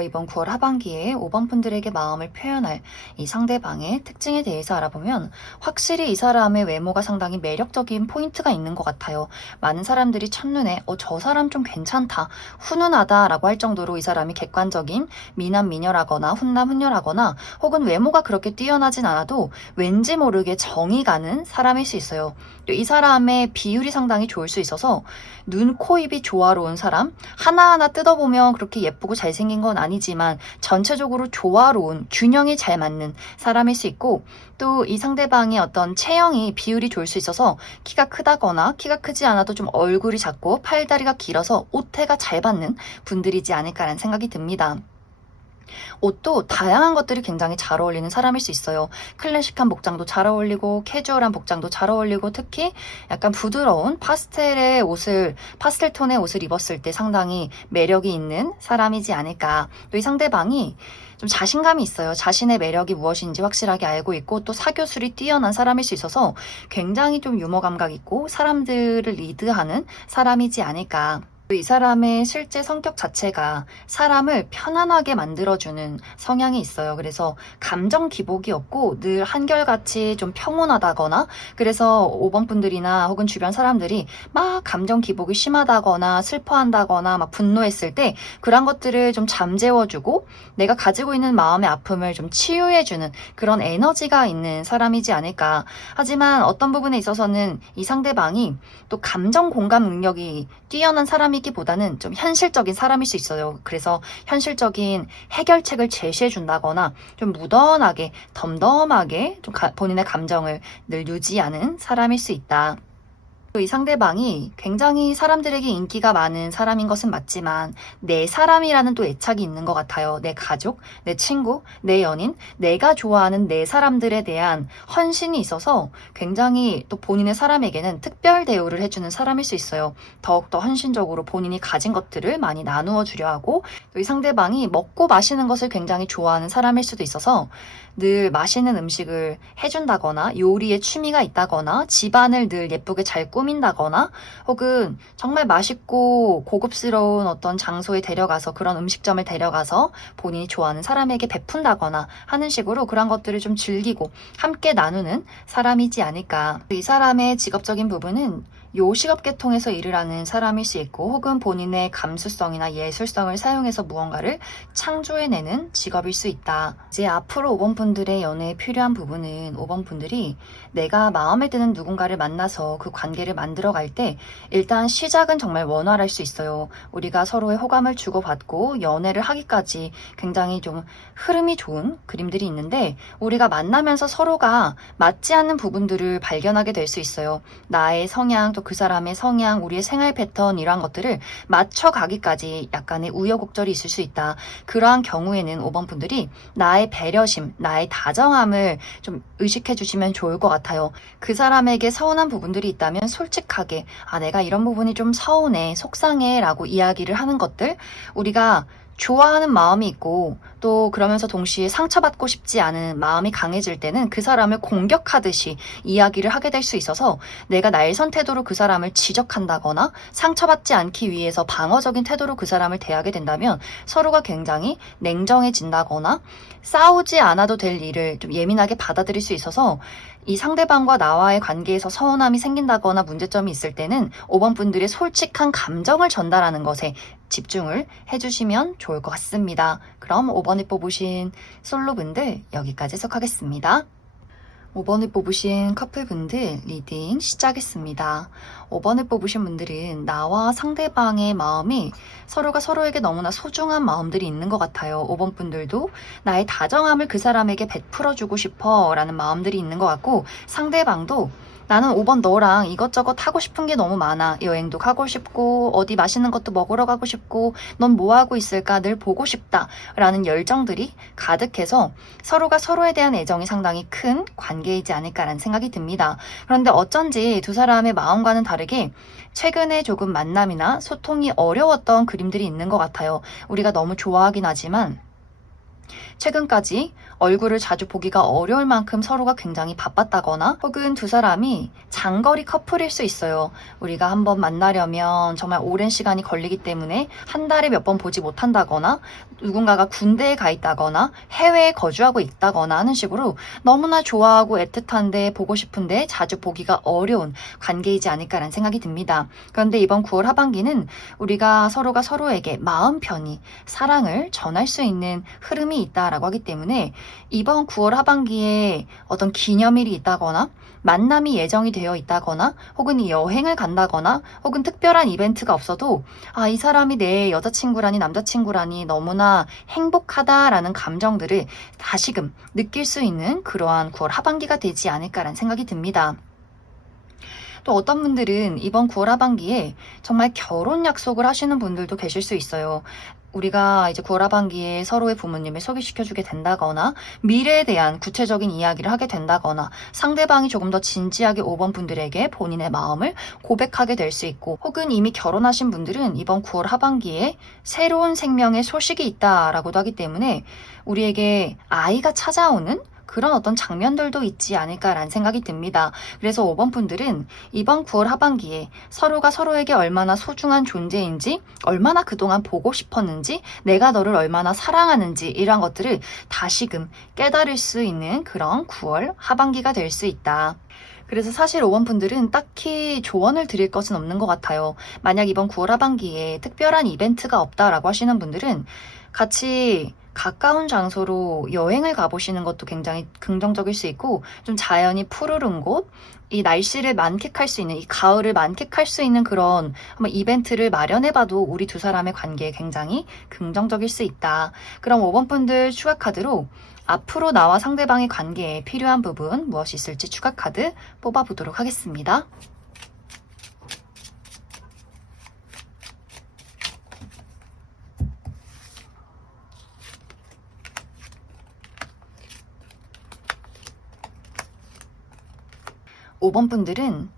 이번 9월 하반기에 5번 분들에게 마음을 표현할 이 상대방의 특징에 대해서 알아보면 확실히 이 사람의 외모가 상당히 매력적인 포인트가 있는 것 같아요. 많은 사람들이 첫눈에 저 사람 좀 괜찮다, 훈훈하다 라고 할 정도로 이 사람이 객관적인 미남 미녀라거나 훈남 훈녀라거나 혹은 외모가 그렇게 뛰어나진 않아도 왠지 모르게 정이 가는 사람일 수 있어요. 또 이 사람의 비율이 상당히 좋을 수 있어서 눈, 코, 입이 조화로운 사람, 하나하나 뜯어보면 그렇게 예쁘고 잘생긴 건 아니지만 전체적으로 조화로운, 균형이 잘 맞는 사람일 수 있고, 또 이 상대방의 어떤 체형이 비율이 좋을 수 있어서 키가 크다거나 키가 크지 않아도 좀 얼굴이 작고 팔다리가 길어서 옷태가 잘 받는 분들이지 않을까라는 생각이 듭니다. 옷도 다양한 것들이 굉장히 잘 어울리는 사람일 수 있어요. 클래식한 복장도 잘 어울리고 캐주얼한 복장도 잘 어울리고, 특히 약간 부드러운 파스텔 톤의 옷을 입었을 때 상당히 매력이 있는 사람이지 않을까. 또 이 상대방이 좀 자신감이 있어요. 자신의 매력이 무엇인지 확실하게 알고 있고 또 사교술이 뛰어난 사람일 수 있어서 굉장히 좀 유머 감각 있고 사람들을 리드하는 사람이지 않을까. 이 사람의 실제 성격 자체가 사람을 편안하게 만들어주는 성향이 있어요. 그래서 감정 기복이 없고 늘 한결같이 좀 평온하다거나, 그래서 5번 분들이나 혹은 주변 사람들이 막 감정 기복이 심하다거나 슬퍼한다거나 막 분노했을 때 그런 것들을 좀 잠재워주고 내가 가지고 있는 마음의 아픔을 좀 치유해주는 그런 에너지가 있는 사람이지 않을까. 하지만 어떤 부분에 있어서는 이 상대방이 또 감정 공감 능력이 뛰어난 사람이기보다는 좀 현실적인 사람일 수 있어요. 그래서 현실적인 해결책을 제시해 준다거나 좀 무던하게 덤덤하게 좀 본인의 감정을 늘 유지하는 사람일 수 있다. 이 상대방이 굉장히 사람들에게 인기가 많은 사람인 것은 맞지만 내 사람이라는 또 애착이 있는 것 같아요. 내 가족, 내 친구, 내 연인, 내가 좋아하는 내 사람들에 대한 헌신이 있어서 굉장히 또 본인의 사람에게는 특별 대우를 해주는 사람일 수 있어요. 더욱더 헌신적으로 본인이 가진 것들을 많이 나누어 주려 하고, 또 이 상대방이 먹고 마시는 것을 굉장히 좋아하는 사람일 수도 있어서 늘 맛있는 음식을 해준다거나 요리에 취미가 있다거나 집안을 늘 예쁘게 잘 꾸민다거나 혹은 정말 맛있고 고급스러운 어떤 장소에 데려가서 그런 음식점을 데려가서 본인이 좋아하는 사람에게 베푼다거나 하는 식으로 그런 것들을 좀 즐기고 함께 나누는 사람이지 않을까. 이 사람의 직업적인 부분은 요식업 계통에서 일을 하는 사람일 수 있고 혹은 본인의 감수성이나 예술성을 사용해서 무언가를 창조해내는 직업일 수 있다. 이제 앞으로 5번 분들의 연애에 필요한 부분은 5번 분들이 내가 마음에 드는 누군가를 만나서 그 관계를 만들어갈 때 일단 시작은 정말 원활할 수 있어요. 우리가 서로의 호감을 주고받고 연애를 하기까지 굉장히 좀 흐름이 좋은 그림들이 있는데 우리가 만나면서 서로가 맞지 않는 부분들을 발견하게 될 수 있어요. 나의 성향, 또 그 사람의 성향, 우리의 생활 패턴 이러한 것들을 맞춰가기까지 약간의 우여곡절이 있을 수 있다. 그러한 경우에는 5번 분들이 나의 배려심, 나의 다정함을 좀 의식해 주시면 좋을 것 같아요. 그 사람에게 서운한 부분들이 있다면 솔직하게 내가 이런 부분이 좀 서운해, 속상해 라고 이야기를 하는 것들, 우리가 좋아하는 마음이 있고 또 그러면서 동시에 상처받고 싶지 않은 마음이 강해질 때는 그 사람을 공격하듯이 이야기를 하게 될 수 있어서 내가 날선 태도로 그 사람을 지적한다거나 상처받지 않기 위해서 방어적인 태도로 그 사람을 대하게 된다면 서로가 굉장히 냉정해진다거나 싸우지 않아도 될 일을 좀 예민하게 받아들일 수 있어서 이 상대방과 나와의 관계에서 서운함이 생긴다거나 문제점이 있을 때는 5번 분들의 솔직한 감정을 전달하는 것에 집중을 해주시면 좋을 것 같습니다. 그럼 5번에 뽑으신 솔로분들 여기까지 해석하겠습니다. 5번을 뽑으신 커플분들 리딩 시작했습니다. 5번을 뽑으신 분들은 나와 상대방의 마음이 서로가 서로에게 너무나 소중한 마음들이 있는 것 같아요. 5번 분들도 나의 다정함을 그 사람에게 베풀어주고 싶어 라는 마음들이 있는 것 같고, 상대방도 나는 5번 너랑 이것저것 하고 싶은 게 너무 많아. 여행도 가고 싶고 어디 맛있는 것도 먹으러 가고 싶고 넌 뭐 하고 있을까 늘 보고 싶다 라는 열정들이 가득해서 서로가 서로에 대한 애정이 상당히 큰 관계이지 않을까라는 생각이 듭니다. 그런데 어쩐지 두 사람의 마음과는 다르게 최근에 조금 만남이나 소통이 어려웠던 그림들이 있는 것 같아요. 우리가 너무 좋아하긴 하지만 최근까지 얼굴을 자주 보기가 어려울 만큼 서로가 굉장히 바빴다거나 혹은 두 사람이 장거리 커플일 수 있어요. 우리가 한번 만나려면 정말 오랜 시간이 걸리기 때문에 한 달에 몇 번 보지 못한다거나 누군가가 군대에 가 있다거나 해외에 거주하고 있다거나 하는 식으로 너무나 좋아하고 애틋한데 보고 싶은데 자주 보기가 어려운 관계이지 않을까라는 생각이 듭니다. 그런데 이번 9월 하반기는 우리가 서로가 서로에게 마음 편히 사랑을 전할 수 있는 흐름이 있다라고 하기 때문에 이번 9월 하반기에 어떤 기념일이 있다거나 만남이 예정이 되어 있다거나 혹은 여행을 간다거나 혹은 특별한 이벤트가 없어도 이 사람이 내 여자친구라니 남자친구라니 너무나 행복하다라는 감정들을 다시금 느낄 수 있는 그러한 9월 하반기가 되지 않을까라는 생각이 듭니다. 또 어떤 분들은 이번 9월 하반기에 정말 결혼 약속을 하시는 분들도 계실 수 있어요. 우리가 이제 9월 하반기에 서로의 부모님을 소개시켜주게 된다거나 미래에 대한 구체적인 이야기를 하게 된다거나 상대방이 조금 더 진지하게 5번 분들에게 본인의 마음을 고백하게 될 수 있고, 혹은 이미 결혼하신 분들은 이번 9월 하반기에 새로운 생명의 소식이 있다라고도 하기 때문에 우리에게 아이가 찾아오는 그런 어떤 장면들도 있지 않을까라는 생각이 듭니다. 그래서 5번 분들은 이번 9월 하반기에 서로가 서로에게 얼마나 소중한 존재인지, 얼마나 그동안 보고 싶었는지, 내가 너를 얼마나 사랑하는지 이런 것들을 다시금 깨달을 수 있는 그런 9월 하반기가 될 수 있다. 그래서 사실 5번 분들은 딱히 조언을 드릴 것은 없는 것 같아요. 만약 이번 9월 하반기에 특별한 이벤트가 없다라고 하시는 분들은 같이 가까운 장소로 여행을 가보시는 것도 굉장히 긍정적일 수 있고, 좀 자연이 푸르른 곳, 이 날씨를 만끽할 수 있는, 이 가을을 만끽할 수 있는 그런 한번 이벤트를 마련해봐도 우리 두 사람의 관계에 굉장히 긍정적일 수 있다. 그럼 5번 분들 추가 카드로 앞으로 나와 상대방의 관계에 필요한 부분 무엇이 있을지 추가 카드 뽑아보도록 하겠습니다. 5번 분들은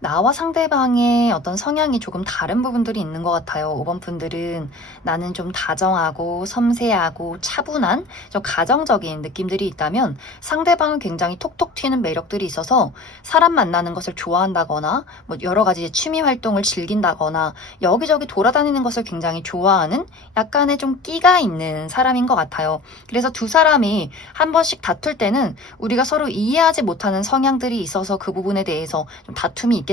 나와 상대방의 어떤 성향이 조금 다른 부분들이 있는 것 같아요. 5번 분들은 나는 좀 다정하고 섬세하고 차분한 좀 가정적인 느낌들이 있다면, 상대방은 굉장히 톡톡 튀는 매력들이 있어서 사람 만나는 것을 좋아한다거나 뭐 여러 가지 취미 활동을 즐긴다거나 여기저기 돌아다니는 것을 굉장히 좋아하는 약간의 좀 끼가 있는 사람인 것 같아요. 그래서 두 사람이 한 번씩 다툴 때는 우리가 서로 이해하지 못하는 성향들이 있어서 그 부분에 대해서 좀 다툼이 있겠지만,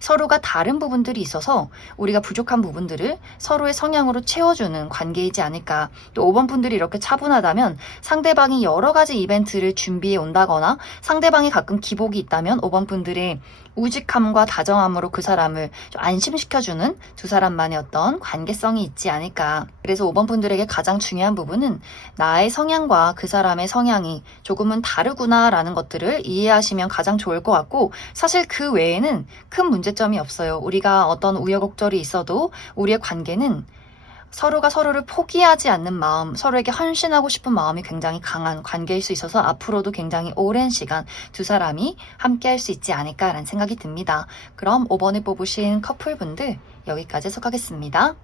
서로가 다른 부분들이 있어서 우리가 부족한 부분들을 서로의 성향으로 채워주는 관계이지 않을까. 또 5번 분들이 이렇게 차분하다면 상대방이 여러 가지 이벤트를 준비해 온다거나 상대방이 가끔 기복이 있다면 5번 분들의 우직함과 다정함으로 그 사람을 좀 안심시켜주는 두 사람만의 어떤 관계성이 있지 않을까. 그래서 5번 분들에게 가장 중요한 부분은 나의 성향과 그 사람의 성향이 조금은 다르구나라는 것들을 이해하시면 가장 좋을 것 같고, 사실 그 외에는 큰 문제점이 없어요. 우리가 어떤 우여곡절이 있어도 우리의 관계는 서로가 서로를 포기하지 않는 마음, 서로에게 헌신하고 싶은 마음이 굉장히 강한 관계일 수 있어서 앞으로도 굉장히 오랜 시간 두 사람이 함께 할 수 있지 않을까라는 생각이 듭니다. 그럼 5번을 뽑으신 커플분들 여기까지 해석하겠습니다.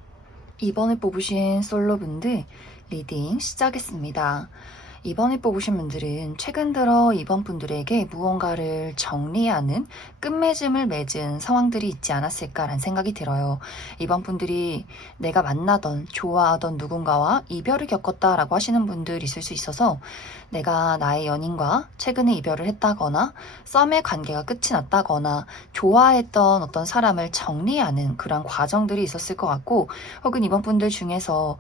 2번을 뽑으신 솔로분들 리딩 시작했습니다. 2번을 뽑으신 분들은 최근 들어 이번 분들에게 무언가를 정리하는 끝맺음을 맺은 상황들이 있지 않았을까라는 생각이 들어요. 이번 분들이 내가 만나던 좋아하던 누군가와 이별을 겪었다라고 하시는 분들 있을 수 있어서 내가 나의 연인과 최근에 이별을 했다거나 썸의 관계가 끝이 났다거나 좋아했던 어떤 사람을 정리하는 그런 과정들이 있었을 것 같고, 혹은 이번 분들 중에서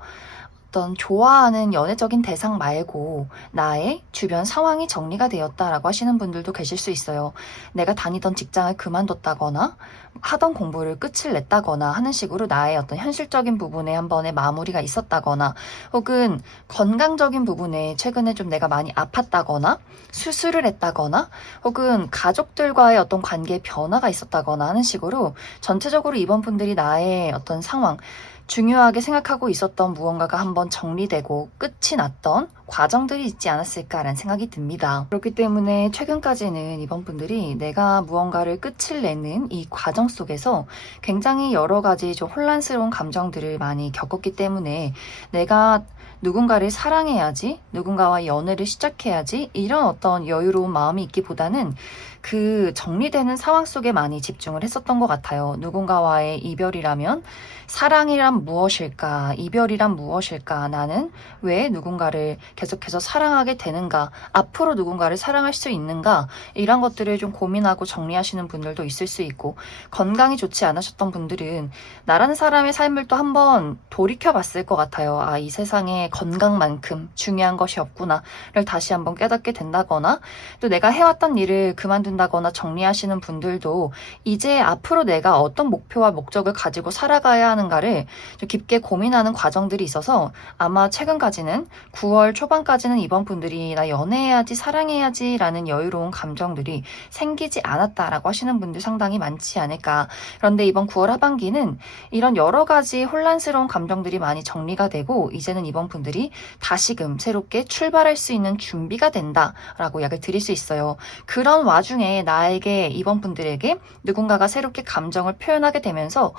어떤 좋아하는 연애적인 대상 말고 나의 주변 상황이 정리가 되었다라고 하시는 분들도 계실 수 있어요. 내가 다니던 직장을 그만뒀다거나 하던 공부를 끝을 냈다거나 하는 식으로 나의 어떤 현실적인 부분에 한 번의 마무리가 있었다거나, 혹은 건강적인 부분에 최근에 좀 내가 많이 아팠다거나 수술을 했다거나, 혹은 가족들과의 어떤 관계에 변화가 있었다거나 하는 식으로 전체적으로 이번 분들이 나의 어떤 상황, 중요하게 생각하고 있었던 무언가가 한번 정리되고 끝이 났던 과정들이 있지 않았을까라는 생각이 듭니다. 그렇기 때문에 최근까지는 이번 분들이 내가 무언가를 끝을 내는 이 과정 속에서 굉장히 여러 가지 좀 혼란스러운 감정들을 많이 겪었기 때문에 내가 누군가를 사랑해야지, 누군가와 연애를 시작해야지, 이런 어떤 여유로운 마음이 있기보다는 그 정리되는 상황 속에 많이 집중을 했었던 것 같아요. 누군가와의 이별이라면 사랑이란 무엇일까? 이별이란 무엇일까? 나는 왜 누군가를 계속해서 사랑하게 되는가? 앞으로 누군가를 사랑할 수 있는가? 이런 것들을 좀 고민하고 정리하시는 분들도 있을 수 있고, 건강이 좋지 않으셨던 분들은 나라는 사람의 삶을 또 한번 돌이켜 봤을 것 같아요. 아, 이 세상에 건강만큼 중요한 것이 없구나를 다시 한번 깨닫게 된다거나, 또 내가 해왔던 일을 그만둔다거나 정리하시는 분들도 이제 앞으로 내가 어떤 목표와 목적을 가지고 살아가야 하는가를 좀 깊게 고민하는 과정들이 있어서, 아마 최근까지는 9월 초반까지는 이번 분들이 나 연애해야지 사랑해야지 라는 여유로운 감정들이 생기지 않았다라고 하시는 분들 상당히 많지 않을까. 그런데 이번 9월 하반기는 이런 여러 가지 혼란스러운 감정들이 많이 정리가 되고, 이제는 이번 분들이 다시금 새롭게 출발할 수 있는 준비가 된다라고 이야기를 드릴 수 있어요. 그런 와중에 나에게, 이번 분들에게 누군가가 새롭게 감정을 표현하게 되면서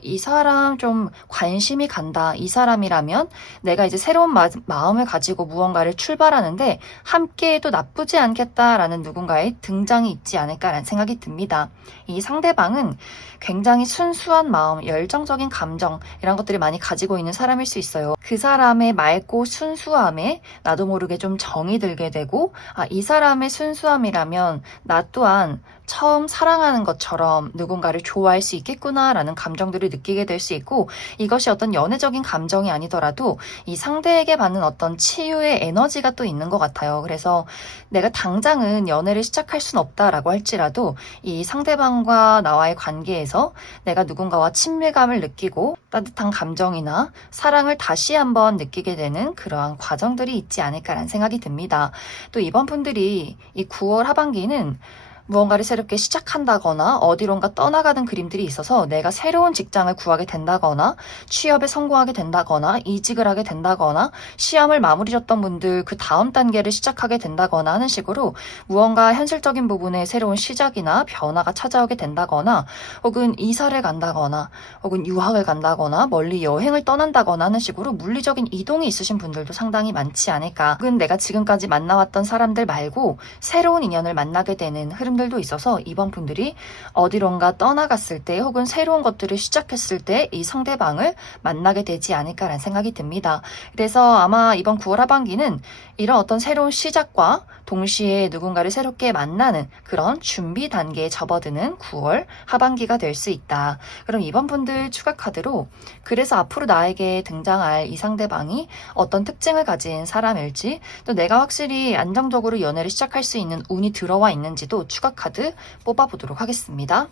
이 사람 좀 관심이 간다. 이 사람이라면 내가 이제 새로운 마음을 가지고 무언가를 출발하는데 함께해도 나쁘지 않겠다라는 누군가의 등장이 있지 않을까라는 생각이 듭니다. 이 상대방은 굉장히 순수한 마음, 열정적인 감정, 이런 것들을 많이 가지고 있는 사람일 수 있어요. 그 사람의 맑고 순수함에 나도 모르게 좀 정이 들게 되고, 아, 이 사람의 순수함이라면 나 또한 처음 사랑하는 것처럼 누군가를 좋아할 수 있겠구나라는 감정들을 느끼게 될 수 있고, 이것이 어떤 연애적인 감정이 아니더라도 이 상대에게 받는 어떤 치유의 에너지가 또 있는 것 같아요. 그래서 내가 당장은 연애를 시작할 순 없다라고 할지라도 이 상대방과 나와의 관계에서 내가 누군가와 친밀감을 느끼고 따뜻한 감정이나 사랑을 다시 한번 느끼게 되는 그러한 과정들이 있지 않을까라는 생각이 듭니다. 또 이번 분들이 이 9월 하반기는 무언가를 새롭게 시작한다거나 어디론가 떠나가는 그림들이 있어서 내가 새로운 직장을 구하게 된다거나 취업에 성공하게 된다거나 이직을 하게 된다거나 시험을 마무리 졌던 분들 그 다음 단계를 시작하게 된다거나 하는 식으로 무언가 현실적인 부분에 새로운 시작이나 변화가 찾아오게 된다거나, 혹은 이사를 간다거나 혹은 유학을 간다거나 멀리 여행을 떠난다거나 하는 식으로 물리적인 이동이 있으신 분들도 상당히 많지 않을까. 혹은 내가 지금까지 만나왔던 사람들 말고 새로운 인연을 만나게 되는 흐름 들도 있어서 이번 분들이 어디론가 떠나갔을 때 혹은 새로운 것들을 시작했을 때 이 상대방을 만나게 되지 않을까라는 생각이 듭니다. 그래서 아마 이번 9월 하반기는 이런 어떤 새로운 시작과 동시에 누군가를 새롭게 만나는 그런 준비 단계에 접어드는 9월 하반기가 될 수 있다. 그럼 이번 분들 추가 카드로, 그래서 앞으로 나에게 등장할 이 상대방이 어떤 특징을 가진 사람일지, 또 내가 확실히 안정적으로 연애를 시작할 수 있는 운이 들어와 있는지도 추가 카드 뽑아보도록 하겠습니다.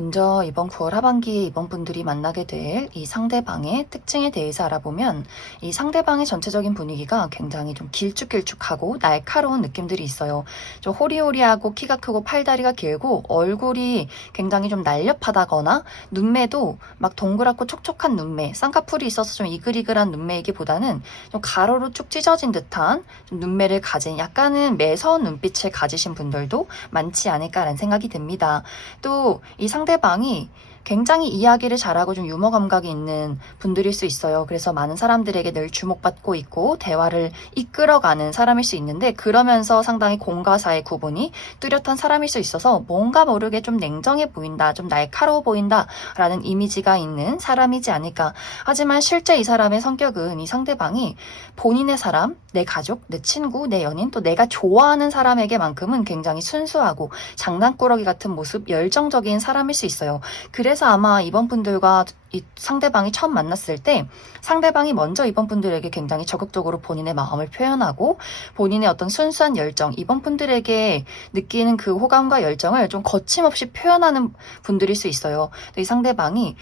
먼저 이번 9월 하반기에 이번 분들이 만나게 될 이 상대방의 특징에 대해서 알아보면 이 상대방의 전체적인 분위기가 굉장히 좀 길쭉길쭉하고 날카로운 느낌들이 있어요. 좀 호리호리하고 키가 크고 팔다리가 길고 얼굴이 굉장히 좀 날렵하다거나 눈매도 막 동그랗고 촉촉한 눈매, 쌍꺼풀이 있어서 좀 이글이글한 눈매이기보다는 좀 가로로 쭉 찢어진 듯한 좀 눈매를 가진 약간은 매서운 눈빛을 가지신 분들도 많지 않을까라는 생각이 듭니다. 또 이 상대방이 굉장히 이야기를 잘하고 좀 유머 감각이 있는 분들일 수 있어요. 그래서 많은 사람들에게 늘 주목받고 있고 대화를 이끌어가는 사람일 수 있는데 그러면서 상당히 공과 사의 구분이 뚜렷한 사람일 수 있어서 뭔가 모르게 좀 냉정해 보인다, 좀 날카로워 보인다라는 이미지가 있는 사람이지 않을까. 하지만 실제 이 사람의 성격은 이 상대방이 본인의 사람, 내 가족, 내 친구, 내 연인, 또 내가 좋아하는 사람에게만큼은 굉장히 순수하고 장난꾸러기 같은 모습, 열정적인 사람일 수 있어요. 그래서 아마 이번 분들과 이 상대방이 처음 만났을 때 상대방이 먼저 이번 분들에게 굉장히 적극적으로 본인의 마음을 표현하고 본인의 어떤 순수한 열정, 이번 분들에게 느끼는 그 호감과 열정을 좀 거침없이 표현하는 분들일 수 있어요. 이 상대방이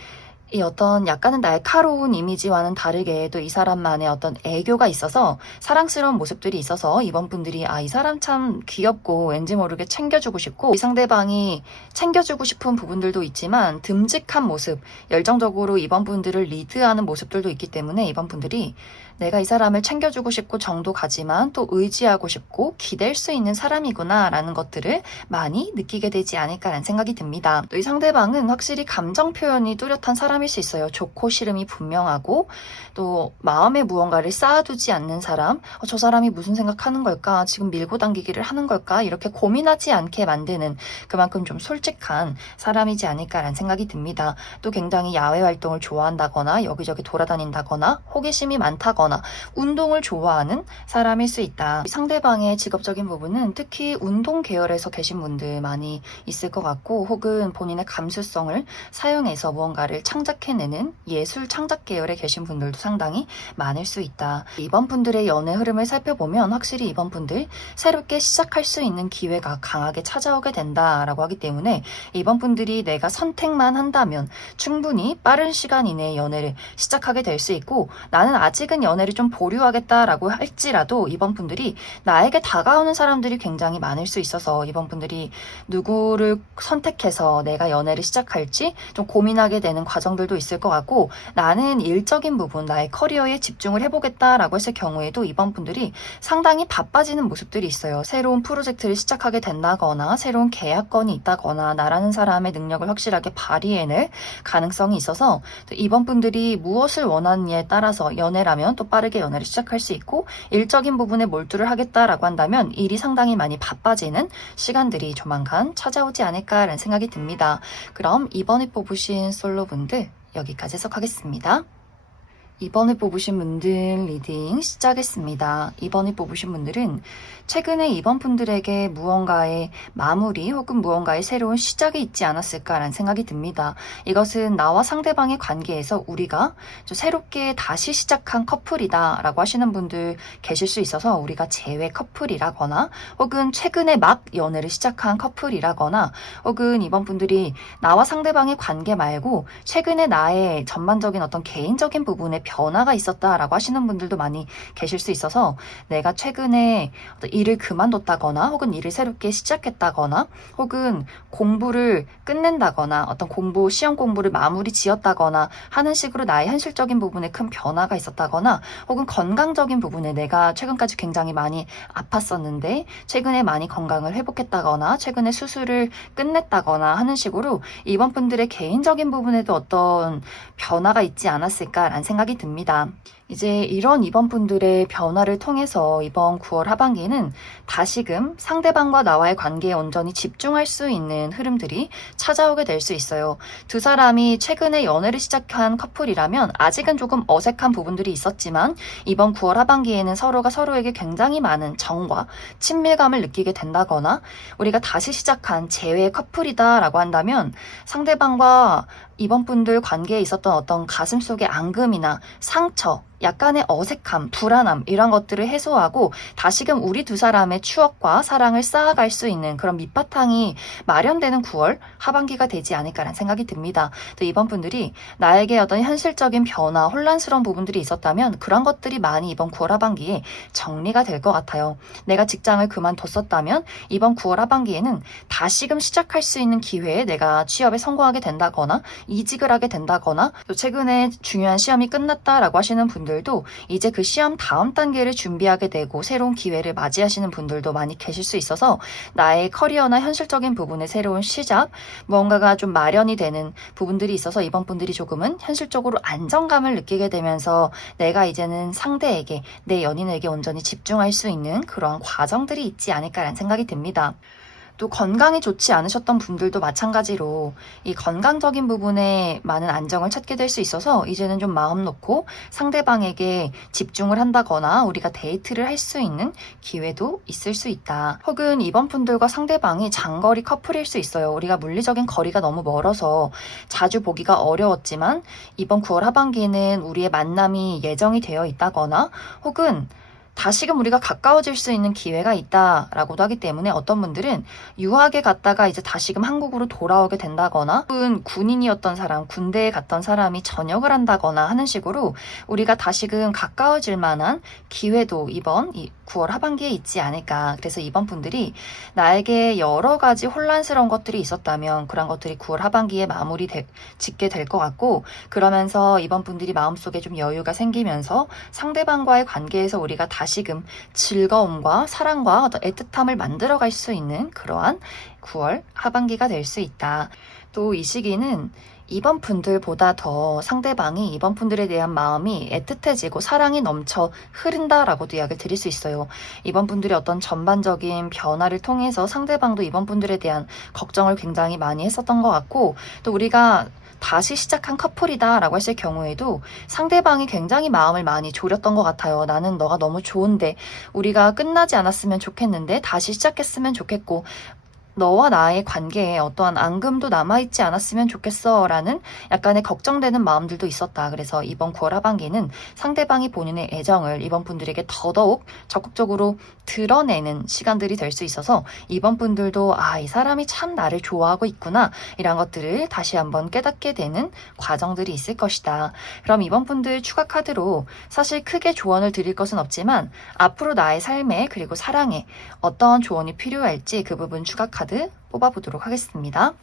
이 어떤 약간은 날카로운 이미지와는 다르게 또 이 사람만의 어떤 애교가 있어서 사랑스러운 모습들이 있어서 이번 분들이 이 사람 참 귀엽고 왠지 모르게 챙겨주고 싶고 이 상대방이 챙겨주고 싶은 부분들도 있지만 듬직한 모습, 열정적으로 이번 분들을 리드하는 모습들도 있기 때문에 이번 분들이 내가 이 사람을 챙겨주고 싶고 정도 가지만 또 의지하고 싶고 기댈 수 있는 사람이구나 라는 것들을 많이 느끼게 되지 않을까라는 생각이 듭니다. 또 이 상대방은 확실히 감정 표현이 뚜렷한 사람일 수 있어요. 좋고 싫음이 분명하고 또 마음에 무언가를 쌓아두지 않는 사람, 저 사람이 무슨 생각하는 걸까? 지금 밀고 당기기를 하는 걸까? 이렇게 고민하지 않게 만드는 그만큼 좀 솔직한 사람이지 않을까라는 생각이 듭니다. 또 굉장히 야외 활동을 좋아한다거나 여기저기 돌아다닌다거나 호기심이 많다거나 운동을 좋아하는 사람일 수 있다. 상대방의 직업적인 부분은 특히 운동 계열에서 계신 분들 많이 있을 것 같고 혹은 본인의 감수성을 사용해서 무언가를 창작해내는 예술 창작 계열에 계신 분들도 상당히 많을 수 있다. 이번 분들의 연애 흐름을 살펴보면 확실히 이번 분들 새롭게 시작할 수 있는 기회가 강하게 찾아오게 된다라고 하기 때문에 이번 분들이 내가 선택만 한다면 충분히 빠른 시간 이내에 연애를 시작하게 될 수 있고 나는 아직은 연애를 좀 보류하겠다라고 할지라도 이번 분들이 나에게 다가오는 사람들이 굉장히 많을 수 있어서 이번 분들이 누구를 선택해서 내가 연애를 시작할지 좀 고민하게 되는 과정들도 있을 것 같고 나는 일적인 부분, 나의 커리어에 집중을 해보겠다라고 했을 경우에도 이번 분들이 상당히 바빠지는 모습들이 있어요. 새로운 프로젝트를 시작하게 된다거나 새로운 계약건이 있다거나 나라는 사람의 능력을 확실하게 발휘해낼 가능성이 있어서 이번 분들이 무엇을 원하느냐에 따라서 연애라면 또 빠르게 연애를 시작할 수 있고 일적인 부분에 몰두를 하겠다라고 한다면 일이 상당히 많이 바빠지는 시간들이 조만간 찾아오지 않을까라는 생각이 듭니다. 그럼 이번에 뽑으신 솔로분들 여기까지 해석하겠습니다. 이번에 뽑으신 분들 리딩 시작했습니다. 이번에 뽑으신 분들은 최근에 이번 분들에게 무언가의 마무리 혹은 무언가의 새로운 시작이 있지 않았을까라는 생각이 듭니다. 이것은 나와 상대방의 관계에서 우리가 새롭게 다시 시작한 커플이다 라고 하시는 분들 계실 수 있어서 우리가 재회 커플이라거나 혹은 최근에 막 연애를 시작한 커플이라거나 혹은 이번 분들이 나와 상대방의 관계 말고 최근에 나의 전반적인 어떤 개인적인 부분에 변화가 있었다라고 하시는 분들도 많이 계실 수 있어서 내가 최근에 일을 그만뒀다거나 혹은 일을 새롭게 시작했다거나 혹은 공부를 끝낸다거나 어떤 시험 공부를 마무리 지었다거나 하는 식으로 나의 현실적인 부분에 큰 변화가 있었다거나 혹은 건강적인 부분에 내가 최근까지 굉장히 많이 아팠었는데 최근에 많이 건강을 회복했다거나 최근에 수술을 끝냈다거나 하는 식으로 이번 분들의 개인적인 부분에도 어떤 변화가 있지 않았을까라는 생각이 듭니다. 이제 이런 이번 분들의 변화를 통해서 이번 9월 하반기는 다시금 상대방과 나와의 관계에 온전히 집중할 수 있는 흐름들이 찾아오게 될 수 있어요. 두 사람이 최근에 연애를 시작한 커플이라면 아직은 조금 어색한 부분들이 있었지만 이번 9월 하반기에는 서로가 서로에게 굉장히 많은 정과 친밀감을 느끼게 된다거나 우리가 다시 시작한 재회 커플이다라고 한다면 상대방과 이번 분들 관계에 있었던 어떤 가슴속의 앙금이나 상처 약간의 어색함, 불안함 이런 것들을 해소하고 다시금 우리 두 사람의 추억과 사랑을 쌓아갈 수 있는 그런 밑바탕이 마련되는 9월 하반기가 되지 않을까라는 생각이 듭니다. 또 이번 분들이 나에게 어떤 현실적인 변화, 혼란스러운 부분들이 있었다면 그런 것들이 많이 이번 9월 하반기에 정리가 될 것 같아요. 내가 직장을 그만뒀었다면 이번 9월 하반기에는 다시금 시작할 수 있는 기회에 내가 취업에 성공하게 된다거나 이직을 하게 된다거나 또 최근에 중요한 시험이 끝났다라고 하시는 분들도 이제 그 시험 다음 단계를 준비하게 되고 새로운 기회를 맞이하시는 분들도 많이 계실 수 있어서 나의 커리어나 현실적인 부분의 새로운 시작, 무언가가 좀 마련이 되는 부분들이 있어서 이번 분들이 조금은 현실적으로 안정감을 느끼게 되면서 내가 이제는 상대에게, 내 연인에게 온전히 집중할 수 있는 그런 과정들이 있지 않을까라는 생각이 듭니다. 또 건강이 좋지 않으셨던 분들도 마찬가지로 이 건강적인 부분에 많은 안정을 찾게 될 수 있어서 이제는 좀 마음 놓고 상대방에게 집중을 한다거나 우리가 데이트를 할 수 있는 기회도 있을 수 있다. 혹은 이번 분들과 상대방이 장거리 커플일 수 있어요. 우리가 물리적인 거리가 너무 멀어서 자주 보기가 어려웠지만 이번 9월 하반기에는 우리의 만남이 예정이 되어 있다거나 혹은 다시금 우리가 가까워질 수 있는 기회가 있다라고도 하기 때문에 어떤 분들은 유학에 갔다가 이제 다시금 한국으로 돌아오게 된다거나 혹은 군인이었던 사람, 군대에 갔던 사람이 전역을 한다거나 하는 식으로 우리가 다시금 가까워질 만한 기회도 이번 9월 하반기에 있지 않을까. 그래서 이번 분들이 나에게 여러 가지 혼란스러운 것들이 있었다면 그런 것들이 9월 하반기에 짓게 될 것 같고 그러면서 이번 분들이 마음속에 좀 여유가 생기면서 상대방과의 관계에서 우리가 다시금 즐거움과 사랑과 어떤 애틋함을 만들어갈 수 있는 그러한 9월 하반기가 될 수 있다. 또 이 시기는 이번 분들보다 더 상대방이 이번 분들에 대한 마음이 애틋해지고 사랑이 넘쳐 흐른다라고도 이야기를 드릴 수 있어요. 이번 분들이 어떤 전반적인 변화를 통해서 상대방도 이번 분들에 대한 걱정을 굉장히 많이 했었던 것 같고 또 우리가 다시 시작한 커플이다 라고 했을 경우에도 상대방이 굉장히 마음을 많이 졸였던 것 같아요. 나는 너가 너무 좋은데 우리가 끝나지 않았으면 좋겠는데 다시 시작했으면 좋겠고 너와 나의 관계에 어떠한 앙금도 남아있지 않았으면 좋겠어 라는 약간의 걱정되는 마음들도 있었다. 그래서 이번 9월 하반기는 상대방이 본인의 애정을 이번 분들에게 더더욱 적극적으로 드러내는 시간들이 될 수 있어서 이번 분들도 이 사람이 참 나를 좋아하고 있구나 이런 것들을 다시 한번 깨닫게 되는 과정들이 있을 것이다. 그럼 이번 분들 추가 카드로 사실 크게 조언을 드릴 것은 없지만 앞으로 나의 삶에 그리고 사랑에 어떤 조언이 필요할지 그 부분 추가 카드 뽑아보도록 하겠습니다.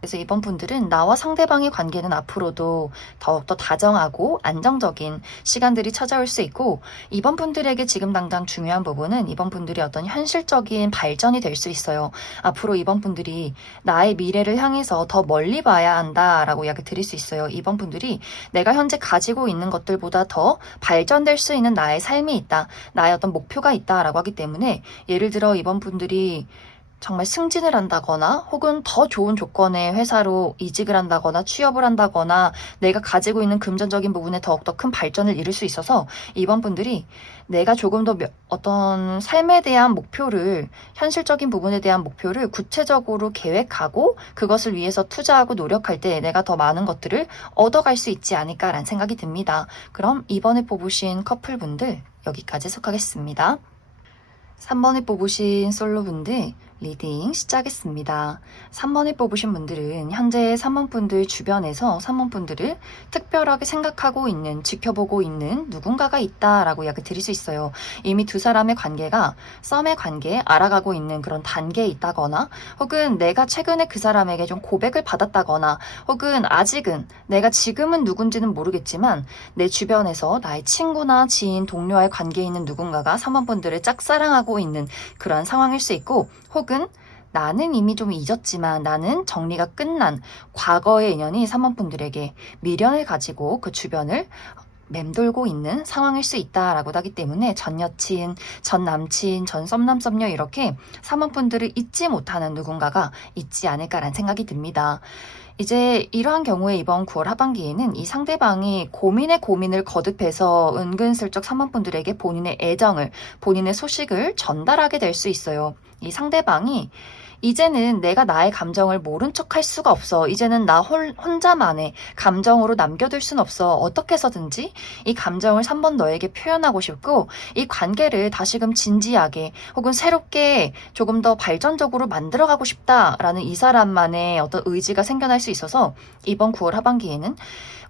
그래서 이번 분들은 나와 상대방의 관계는 앞으로도 더욱더 다정하고 안정적인 시간들이 찾아올 수 있고 이번 분들에게 지금 당장 중요한 부분은 이번 분들이 어떤 현실적인 발전이 될 수 있어요. 앞으로 이번 분들이 나의 미래를 향해서 더 멀리 봐야 한다라고 이야기 드릴 수 있어요. 이번 분들이 내가 현재 가지고 있는 것들보다 더 발전될 수 있는 나의 삶이 있다. 나의 어떤 목표가 있다라고 하기 때문에 예를 들어 이번 분들이 정말 승진을 한다거나 혹은 더 좋은 조건의 회사로 이직을 한다거나 취업을 한다거나 내가 가지고 있는 금전적인 부분에 더욱더 큰 발전을 이룰 수 있어서 이번 분들이 내가 조금 더 어떤 삶에 대한 목표를 현실적인 부분에 대한 목표를 구체적으로 계획하고 그것을 위해서 투자하고 노력할 때 내가 더 많은 것들을 얻어갈 수 있지 않을까라는 생각이 듭니다. 그럼 이번에 뽑으신 커플분들 여기까지 속하겠습니다. 3번에 뽑으신 솔로분들 리딩 시작했습니다. 3번에 뽑으신 분들은 현재 3번 분들 주변에서 3번 분들을 특별하게 생각하고 있는, 지켜보고 있는 누군가가 있다라고 이야기 드릴 수 있어요. 이미 두 사람의 관계가 썸의 관계에 알아가고 있는 그런 단계에 있다거나 혹은 내가 최근에 그 사람에게 좀 고백을 받았다거나 혹은 아직은 내가 지금은 누군지는 모르겠지만 내 주변에서 나의 친구나 지인, 동료와의 관계에 있는 누군가가 3번 분들을 짝사랑하고 있는 그런 상황일 수 있고 혹은 나는 이미 좀 잊었지만 나는 정리가 끝난 과거의 인연이 3번 분들에게 미련을 가지고 그 주변을 맴돌고 있는 상황일 수 있다라고 하기 때문에 전 여친, 전 남친, 전 썸남 썸녀 이렇게 사모분들을 잊지 못하는 누군가가 있지 않을까라는 생각이 듭니다. 이제 이러한 경우에 이번 9월 하반기에는 이 상대방이 고민에 고민을 거듭해서 은근슬쩍 사모분들에게 본인의 애정을, 본인의 소식을 전달하게 될 수 있어요. 이 상대방이 이제는 내가 나의 감정을 모른 척 할 수가 없어. 이제는 나 혼자만의 감정으로 남겨둘 순 없어. 어떻게 해서든지 이 감정을 3번 너에게 표현하고 싶고 이 관계를 다시금 진지하게 혹은 새롭게 조금 더 발전적으로 만들어가고 싶다라는 이 사람만의 어떤 의지가 생겨날 수 있어서 이번 9월 하반기에는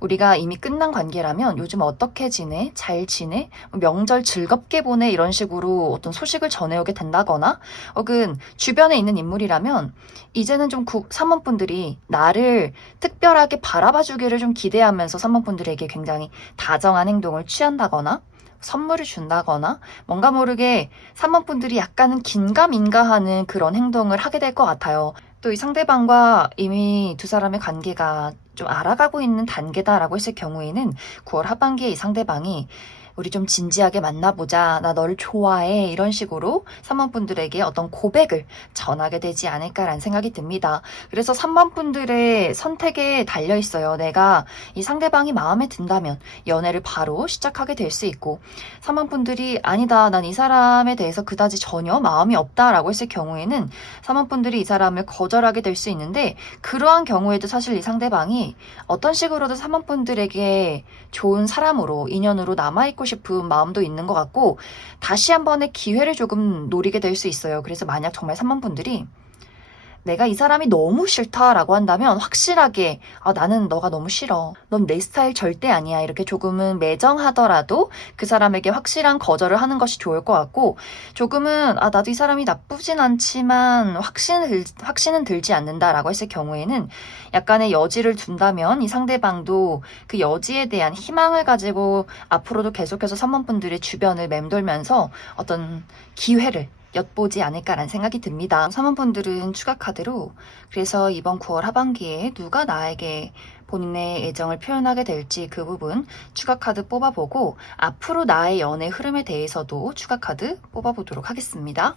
우리가 이미 끝난 관계라면 요즘 어떻게 지내? 잘 지내? 명절 즐겁게 보내? 이런 식으로 어떤 소식을 전해오게 된다거나 혹은 주변에 있는 인물이라면 이제는 좀 사모분들이 나를 특별하게 바라봐 주기를 좀 기대하면서 사모분들에게 굉장히 다정한 행동을 취한다거나 선물을 준다거나 뭔가 모르게 사모분들이 약간은 긴가민가하는 그런 행동을 하게 될 것 같아요. 또 이 상대방과 이미 두 사람의 관계가 좀 알아가고 있는 단계다라고 했을 경우에는 9월 하반기에 이 상대방이 우리 좀 진지하게 만나보자. 나 너를 좋아해. 이런 식으로 사모분들에게 어떤 고백을 전하게 되지 않을까라는 생각이 듭니다. 그래서 3번 분들의 선택에 달려 있어요. 내가 이 상대방이 마음에 든다면 연애를 바로 시작하게 될 수 있고 3번 분들이 아니다. 난 이 사람에 대해서 그다지 전혀 마음이 없다라고 했을 경우에는 3번 분들이 이 사람을 거절하게 될 수 있는데 그러한 경우에도 사실 이 상대방이 어떤 식으로든 3번 분들에게 좋은 사람으로 인연으로 남아있고 싶은 마음도 있는 것 같고 다시 한 번의 기회를 조금 노리게 될 수 있어요. 그래서 만약 정말 3번 분들이 내가 이 사람이 너무 싫다라고 한다면 확실하게 나는 너가 너무 싫어. 넌 내 스타일 절대 아니야. 이렇게 조금은 매정하더라도 그 사람에게 확실한 거절을 하는 것이 좋을 것 같고 조금은 나도 이 사람이 나쁘진 않지만 확신은 들지 않는다라고 했을 경우에는 약간의 여지를 둔다면 이 상대방도 그 여지에 대한 희망을 가지고 앞으로도 계속해서 3번 분들의 주변을 맴돌면서 어떤 기회를 엿보지 않을까라는 생각이 듭니다. 사모분들은 추가 카드로 그래서 이번 9월 하반기에 누가 나에게 본인의 애정을 표현하게 될지 그 부분 추가 카드 뽑아보고 앞으로 나의 연애 흐름에 대해서도 추가 카드 뽑아보도록 하겠습니다.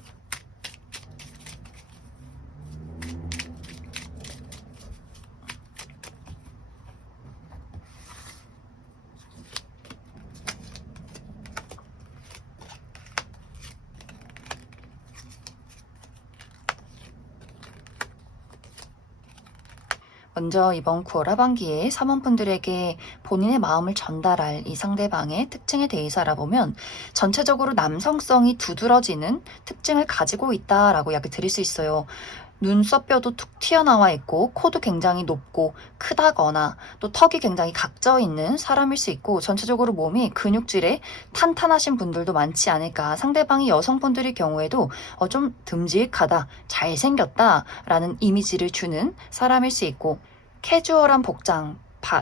먼저 이번 9월 하반기에 사모분들에게 본인의 마음을 전달할 이 상대방의 특징에 대해서 알아보면 전체적으로 남성성이 두드러지는 특징을 가지고 있다라고 이야기 드릴 수 있어요. 눈썹뼈도 툭 튀어나와 있고 코도 굉장히 높고 크다거나 또 턱이 굉장히 각져 있는 사람일 수 있고 전체적으로 몸이 근육질에 탄탄하신 분들도 많지 않을까. 상대방이 여성분들의 경우에도 좀 듬직하다, 잘생겼다라는 이미지를 주는 사람일 수 있고 캐주얼한 복장,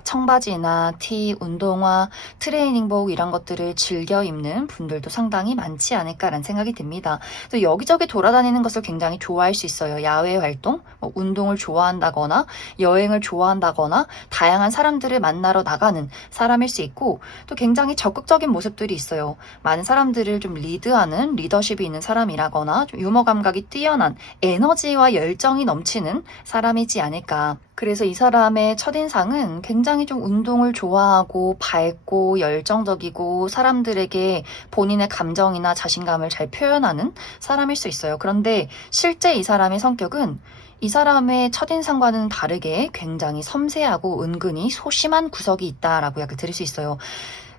청바지나 티, 운동화, 트레이닝복 이런 것들을 즐겨 입는 분들도 상당히 많지 않을까라는 생각이 듭니다. 또 여기저기 돌아다니는 것을 굉장히 좋아할 수 있어요. 야외 활동, 운동을 좋아한다거나 여행을 좋아한다거나 다양한 사람들을 만나러 나가는 사람일 수 있고 또 굉장히 적극적인 모습들이 있어요. 많은 사람들을 좀 리드하는 리더십이 있는 사람이라거나 좀 유머 감각이 뛰어난 에너지와 열정이 넘치는 사람이지 않을까. 그래서 이 사람의 첫인상은 굉장히 좀 운동을 좋아하고 밝고 열정적이고 사람들에게 본인의 감정이나 자신감을 잘 표현하는 사람일 수 있어요. 그런데 실제 이 사람의 성격은 이 사람의 첫인상과는 다르게 굉장히 섬세하고 은근히 소심한 구석이 있다라고 약간 들을 수 있어요.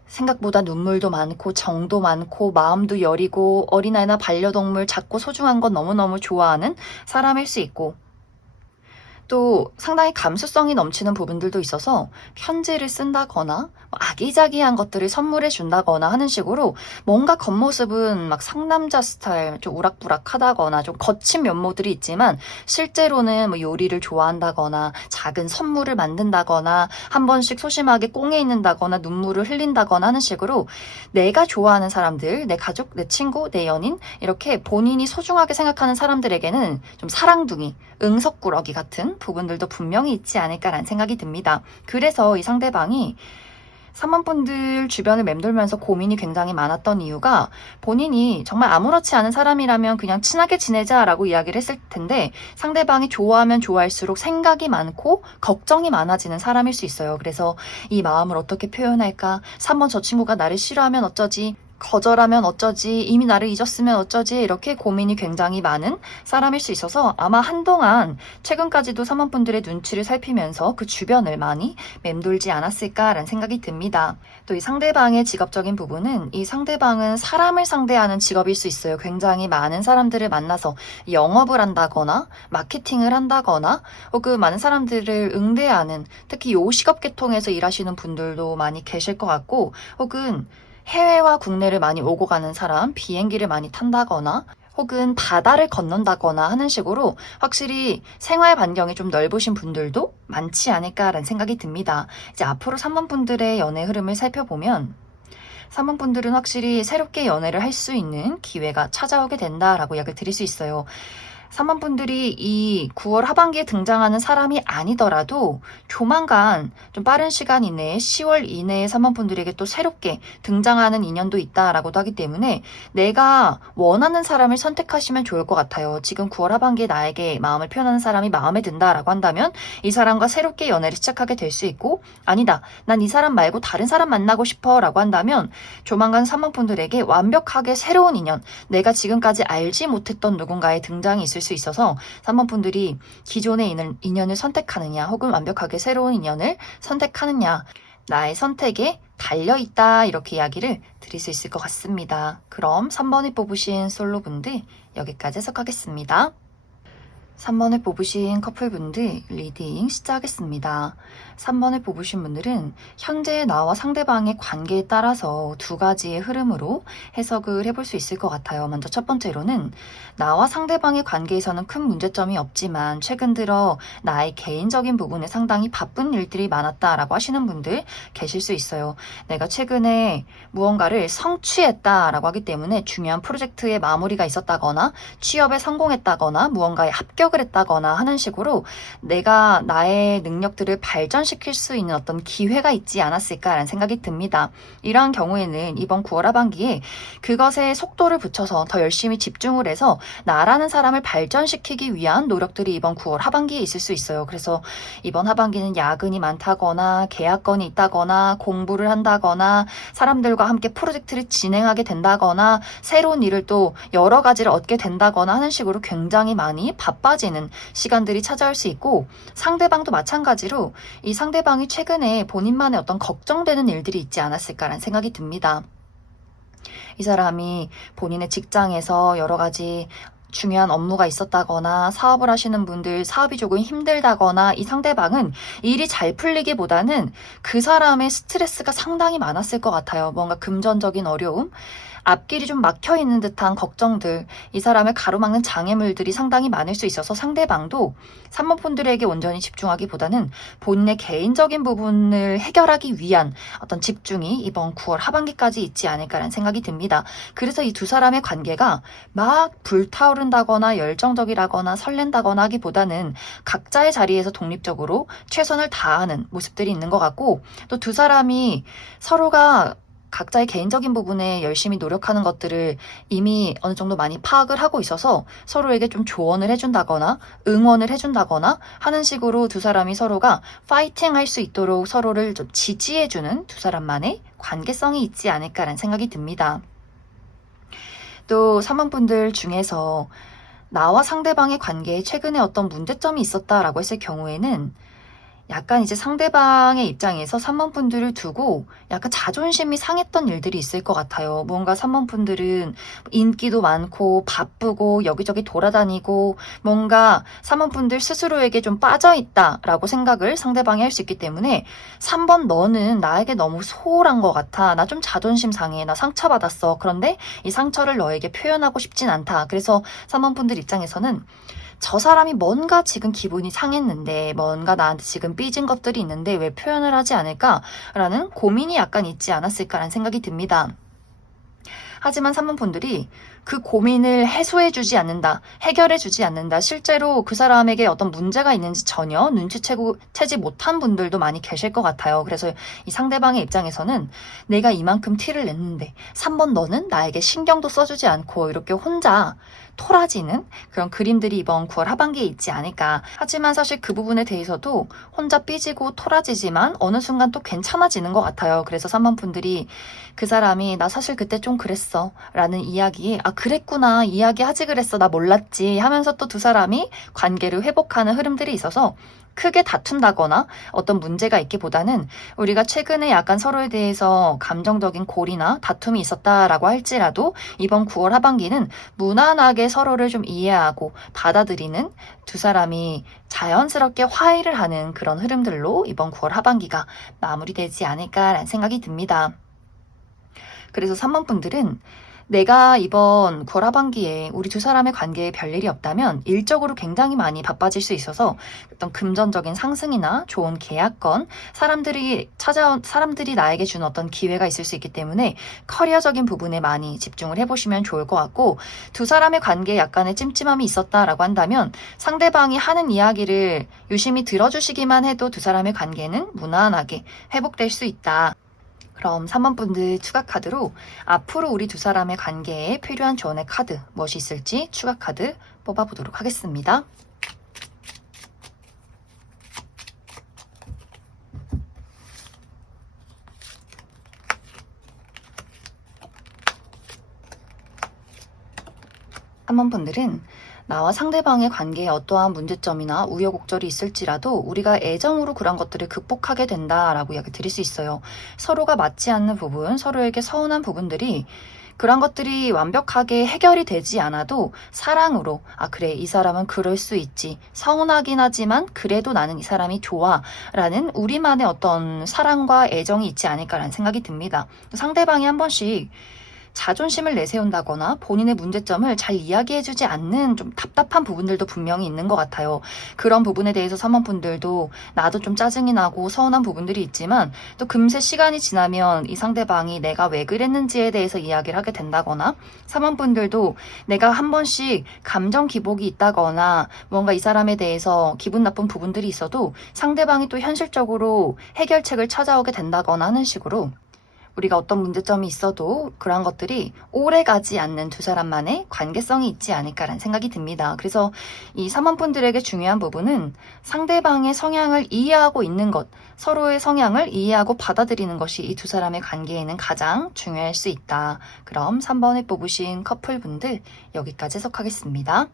생각보다 눈물도 많고 정도 많고 마음도 여리고 어린아이나 반려동물 작고 소중한 건 너무너무 좋아하는 사람일 수 있고 또 상당히 감수성이 넘치는 부분들도 있어서 편지를 쓴다거나 아기자기한 것들을 선물해 준다거나 하는 식으로 뭔가 겉모습은 막 상남자 스타일 좀 우락부락하다거나 좀 거친 면모들이 있지만 실제로는 뭐 요리를 좋아한다거나 작은 선물을 만든다거나 한 번씩 소심하게 꽁에 있는다거나 눈물을 흘린다거나 하는 식으로 내가 좋아하는 사람들, 내 가족, 내 친구, 내 연인 이렇게 본인이 소중하게 생각하는 사람들에게는 좀 사랑둥이, 응석꾸러기 같은 부분들도 분명히 있지 않을까라는 생각이 듭니다. 그래서 이 상대방이 3번분들 주변을 맴돌면서 고민이 굉장히 많았던 이유가 본인이 정말 아무렇지 않은 사람이라면 그냥 친하게 지내자라고 이야기를 했을 텐데 상대방이 좋아하면 좋아할수록 생각이 많고 걱정이 많아지는 사람일 수 있어요. 그래서 이 마음을 어떻게 표현할까? 3번 저 친구가 나를 싫어하면 어쩌지? 거절하면 어쩌지? 이미 나를 잊었으면 어쩌지? 이렇게 고민이 굉장히 많은 사람일 수 있어서 아마 한동안 최근까지도 3번분들의 눈치를 살피면서 그 주변을 많이 맴돌지 않았을까라는 생각이 듭니다. 또 이 상대방의 직업적인 부분은 이 상대방은 사람을 상대하는 직업일 수 있어요. 굉장히 많은 사람들을 만나서 영업을 한다거나 마케팅을 한다거나 혹은 많은 사람들을 응대하는 특히 요식업 계통에서 일하시는 분들도 많이 계실 것 같고 혹은 해외와 국내를 많이 오고 가는 사람, 비행기를 많이 탄다거나 혹은 바다를 건넌다거나 하는 식으로 확실히 생활 반경이 좀 넓으신 분들도 많지 않을까라는 생각이 듭니다. 이제 앞으로 3번분들의 연애 흐름을 살펴보면 3번분들은 확실히 새롭게 연애를 할 수 있는 기회가 찾아오게 된다라고 이야기를 드릴 수 있어요. 3번분들이 이 9월 하반기에 등장하는 사람이 아니더라도 조만간 좀 빠른 시간 이내에 10월 이내에 3번분들에게 또 새롭게 등장하는 인연도 있다라고도 하기 때문에 내가 원하는 사람을 선택하시면 좋을 것 같아요. 지금 9월 하반기에 나에게 마음을 표현하는 사람이 마음에 든다라고 한다면 이 사람과 새롭게 연애를 시작하게 될 수 있고 아니다. 난 이 사람 말고 다른 사람 만나고 싶어 라고 한다면 조만간 3번분들에게 완벽하게 새로운 인연, 내가 지금까지 알지 못했던 누군가의 등장이 있을 수 있어서 3번분들이 기존의 인연을 선택하느냐 혹은 완벽하게 새로운 인연을 선택하느냐 나의 선택에 달려있다 이렇게 이야기를 드릴 수 있을 것 같습니다. 그럼 3번을 뽑으신 솔로분들 여기까지 해석하겠습니다. 3번을 뽑으신 커플분들 리딩 시작하겠습니다. 3번을 뽑으신 분들은 현재 나와 상대방의 관계에 따라서 두 가지의 흐름으로 해석을 해볼 수 있을 것 같아요. 먼저 첫 번째로는 나와 상대방의 관계에서는 큰 문제점이 없지만 최근 들어 나의 개인적인 부분에 상당히 바쁜 일들이 많았다라고 하시는 분들 계실 수 있어요. 내가 최근에 무언가를 성취했다라고 하기 때문에 중요한 프로젝트의 마무리가 있었다거나 취업에 성공했다거나 무언가에 합격을 했다거나 하는 식으로 내가 나의 능력들을 발전시킬 수 있는 어떤 기회가 있지 않았을까라는 생각이 듭니다. 이러한 경우에는 이번 9월 하반기에 그것에 속도를 붙여서 더 열심히 집중을 해서 나라는 사람을 발전시키기 위한 노력들이 이번 9월 하반기에 있을 수 있어요. 그래서 이번 하반기는 야근이 많다거나 계약건이 있다거나 공부를 한다거나 사람들과 함께 프로젝트를 진행하게 된다거나 새로운 일을 또 여러 가지를 얻게 된다거나 하는 식으로 굉장히 많이 바빠지는 시간들이 찾아올 수 있고 상대방도 마찬가지로 이 상대방이 최근에 본인만의 어떤 걱정되는 일들이 있지 않았을까라는 생각이 듭니다. 이 사람이 본인의 직장에서 여러 가지 중요한 업무가 있었다거나 사업을 하시는 분들 사업이 조금 힘들다거나 이 상대방은 일이 잘 풀리기보다는 그 사람의 스트레스가 상당히 많았을 것 같아요. 뭔가 금전적인 어려움, 앞길이 좀 막혀 있는 듯한 걱정들, 이 사람을 가로막는 장애물들이 상당히 많을 수 있어서 상대방도 3번분들에게 온전히 집중하기보다는 본인의 개인적인 부분을 해결하기 위한 어떤 집중이 이번 9월 하반기까지 있지 않을까라는 생각이 듭니다. 그래서 이 두 사람의 관계가 막 불타오른다거나 열정적이라거나 설렌다거나 하기보다는 각자의 자리에서 독립적으로 최선을 다하는 모습들이 있는 것 같고 또 두 사람이 서로가 각자의 개인적인 부분에 열심히 노력하는 것들을 이미 어느 정도 많이 파악을 하고 있어서 서로에게 좀 조언을 해준다거나 응원을 해준다거나 하는 식으로 두 사람이 서로가 파이팅 할 수 있도록 서로를 좀 지지해주는 두 사람만의 관계성이 있지 않을까라는 생각이 듭니다. 또 3번분들 중에서 나와 상대방의 관계에 최근에 어떤 문제점이 있었다라고 했을 경우에는 약간 이제 상대방의 입장에서 3번분들을 두고 약간 자존심이 상했던 일들이 있을 것 같아요. 뭔가 3번분들은 인기도 많고 바쁘고 여기저기 돌아다니고 뭔가 3번분들 스스로에게 좀 빠져있다라고 생각을 상대방이 할 수 있기 때문에 3번 너는 나에게 너무 소홀한 것 같아. 나 좀 자존심 상해. 나 상처받았어. 그런데 이 상처를 너에게 표현하고 싶진 않다. 그래서 3번분들 입장에서는 저 사람이 뭔가 지금 기분이 상했는데 뭔가 나한테 지금 삐진 것들이 있는데 왜 표현을 하지 않을까라는 고민이 약간 있지 않았을까라는 생각이 듭니다. 하지만 3번 분들이 그 고민을 해소해주지 않는다, 해결해주지 않는다, 실제로 그 사람에게 어떤 문제가 있는지 전혀 눈치채지 못한 분들도 많이 계실 것 같아요. 그래서 이 상대방의 입장에서는 내가 이만큼 티를 냈는데 3번 너는 나에게 신경도 써주지 않고 이렇게 혼자 토라지는 그런 그림들이 이번 9월 하반기에 있지 않을까. 하지만 사실 그 부분에 대해서도 혼자 삐지고 토라지지만 어느 순간 또 괜찮아지는 것 같아요. 그래서 3번 분들이 그 사람이 나 사실 그때 좀 그랬어 라는 이야기에 아 그랬구나 이야기하지 그랬어 나 몰랐지 하면서 또 두 사람이 관계를 회복하는 흐름들이 있어서 크게 다툰다거나 어떤 문제가 있기보다는 우리가 최근에 약간 서로에 대해서 감정적인 골이나 다툼이 있었다라고 할지라도 이번 9월 하반기는 무난하게 서로를 좀 이해하고 받아들이는 두 사람이 자연스럽게 화해를 하는 그런 흐름들로 이번 9월 하반기가 마무리되지 않을까라는 생각이 듭니다. 그래서 3번 분들은 내가 이번 9월 하반기에 우리 두 사람의 관계에 별일이 없다면 일적으로 굉장히 많이 바빠질 수 있어서 어떤 금전적인 상승이나 좋은 계약건, 사람들이 나에게 주는 어떤 기회가 있을 수 있기 때문에 커리어적인 부분에 많이 집중을 해보시면 좋을 것 같고 두 사람의 관계에 약간의 찜찜함이 있었다라고 한다면 상대방이 하는 이야기를 유심히 들어주시기만 해도 두 사람의 관계는 무난하게 회복될 수 있다. 그럼 3번 분들 추가 카드로 앞으로 우리 두 사람의 관계에 필요한 조언의 카드 무엇이 있을지 추가 카드 뽑아보도록 하겠습니다. 한 번 분들은 나와 상대방의 관계에 어떠한 문제점이나 우여곡절이 있을지라도 우리가 애정으로 그런 것들을 극복하게 된다라고 이야기 드릴 수 있어요. 서로가 맞지 않는 부분, 서로에게 서운한 부분들이 그런 것들이 완벽하게 해결이 되지 않아도 사랑으로 아 그래 이 사람은 그럴 수 있지 서운하긴 하지만 그래도 나는 이 사람이 좋아 라는 우리만의 어떤 사랑과 애정이 있지 않을까라는 생각이 듭니다. 상대방이 한 번씩 자존심을 내세운다거나 본인의 문제점을 잘 이야기해주지 않는 좀 답답한 부분들도 분명히 있는 것 같아요. 그런 부분에 대해서 3번 분들도 나도 좀 짜증이 나고 서운한 부분들이 있지만 또 금세 시간이 지나면 이 상대방이 내가 왜 그랬는지에 대해서 이야기를 하게 된다거나 3번 분들도 내가 한 번씩 감정 기복이 있다거나 뭔가 이 사람에 대해서 기분 나쁜 부분들이 있어도 상대방이 또 현실적으로 해결책을 찾아오게 된다거나 하는 식으로 우리가 어떤 문제점이 있어도 그런 것들이 오래 가지 않는 두 사람만의 관계성이 있지 않을까라는 생각이 듭니다. 그래서 이 3번 분들에게 중요한 부분은 상대방의 성향을 이해하고 있는 것, 서로의 성향을 이해하고 받아들이는 것이 이 두 사람의 관계에는 가장 중요할 수 있다. 그럼 3번을 뽑으신 커플분들 여기까지 해석하겠습니다.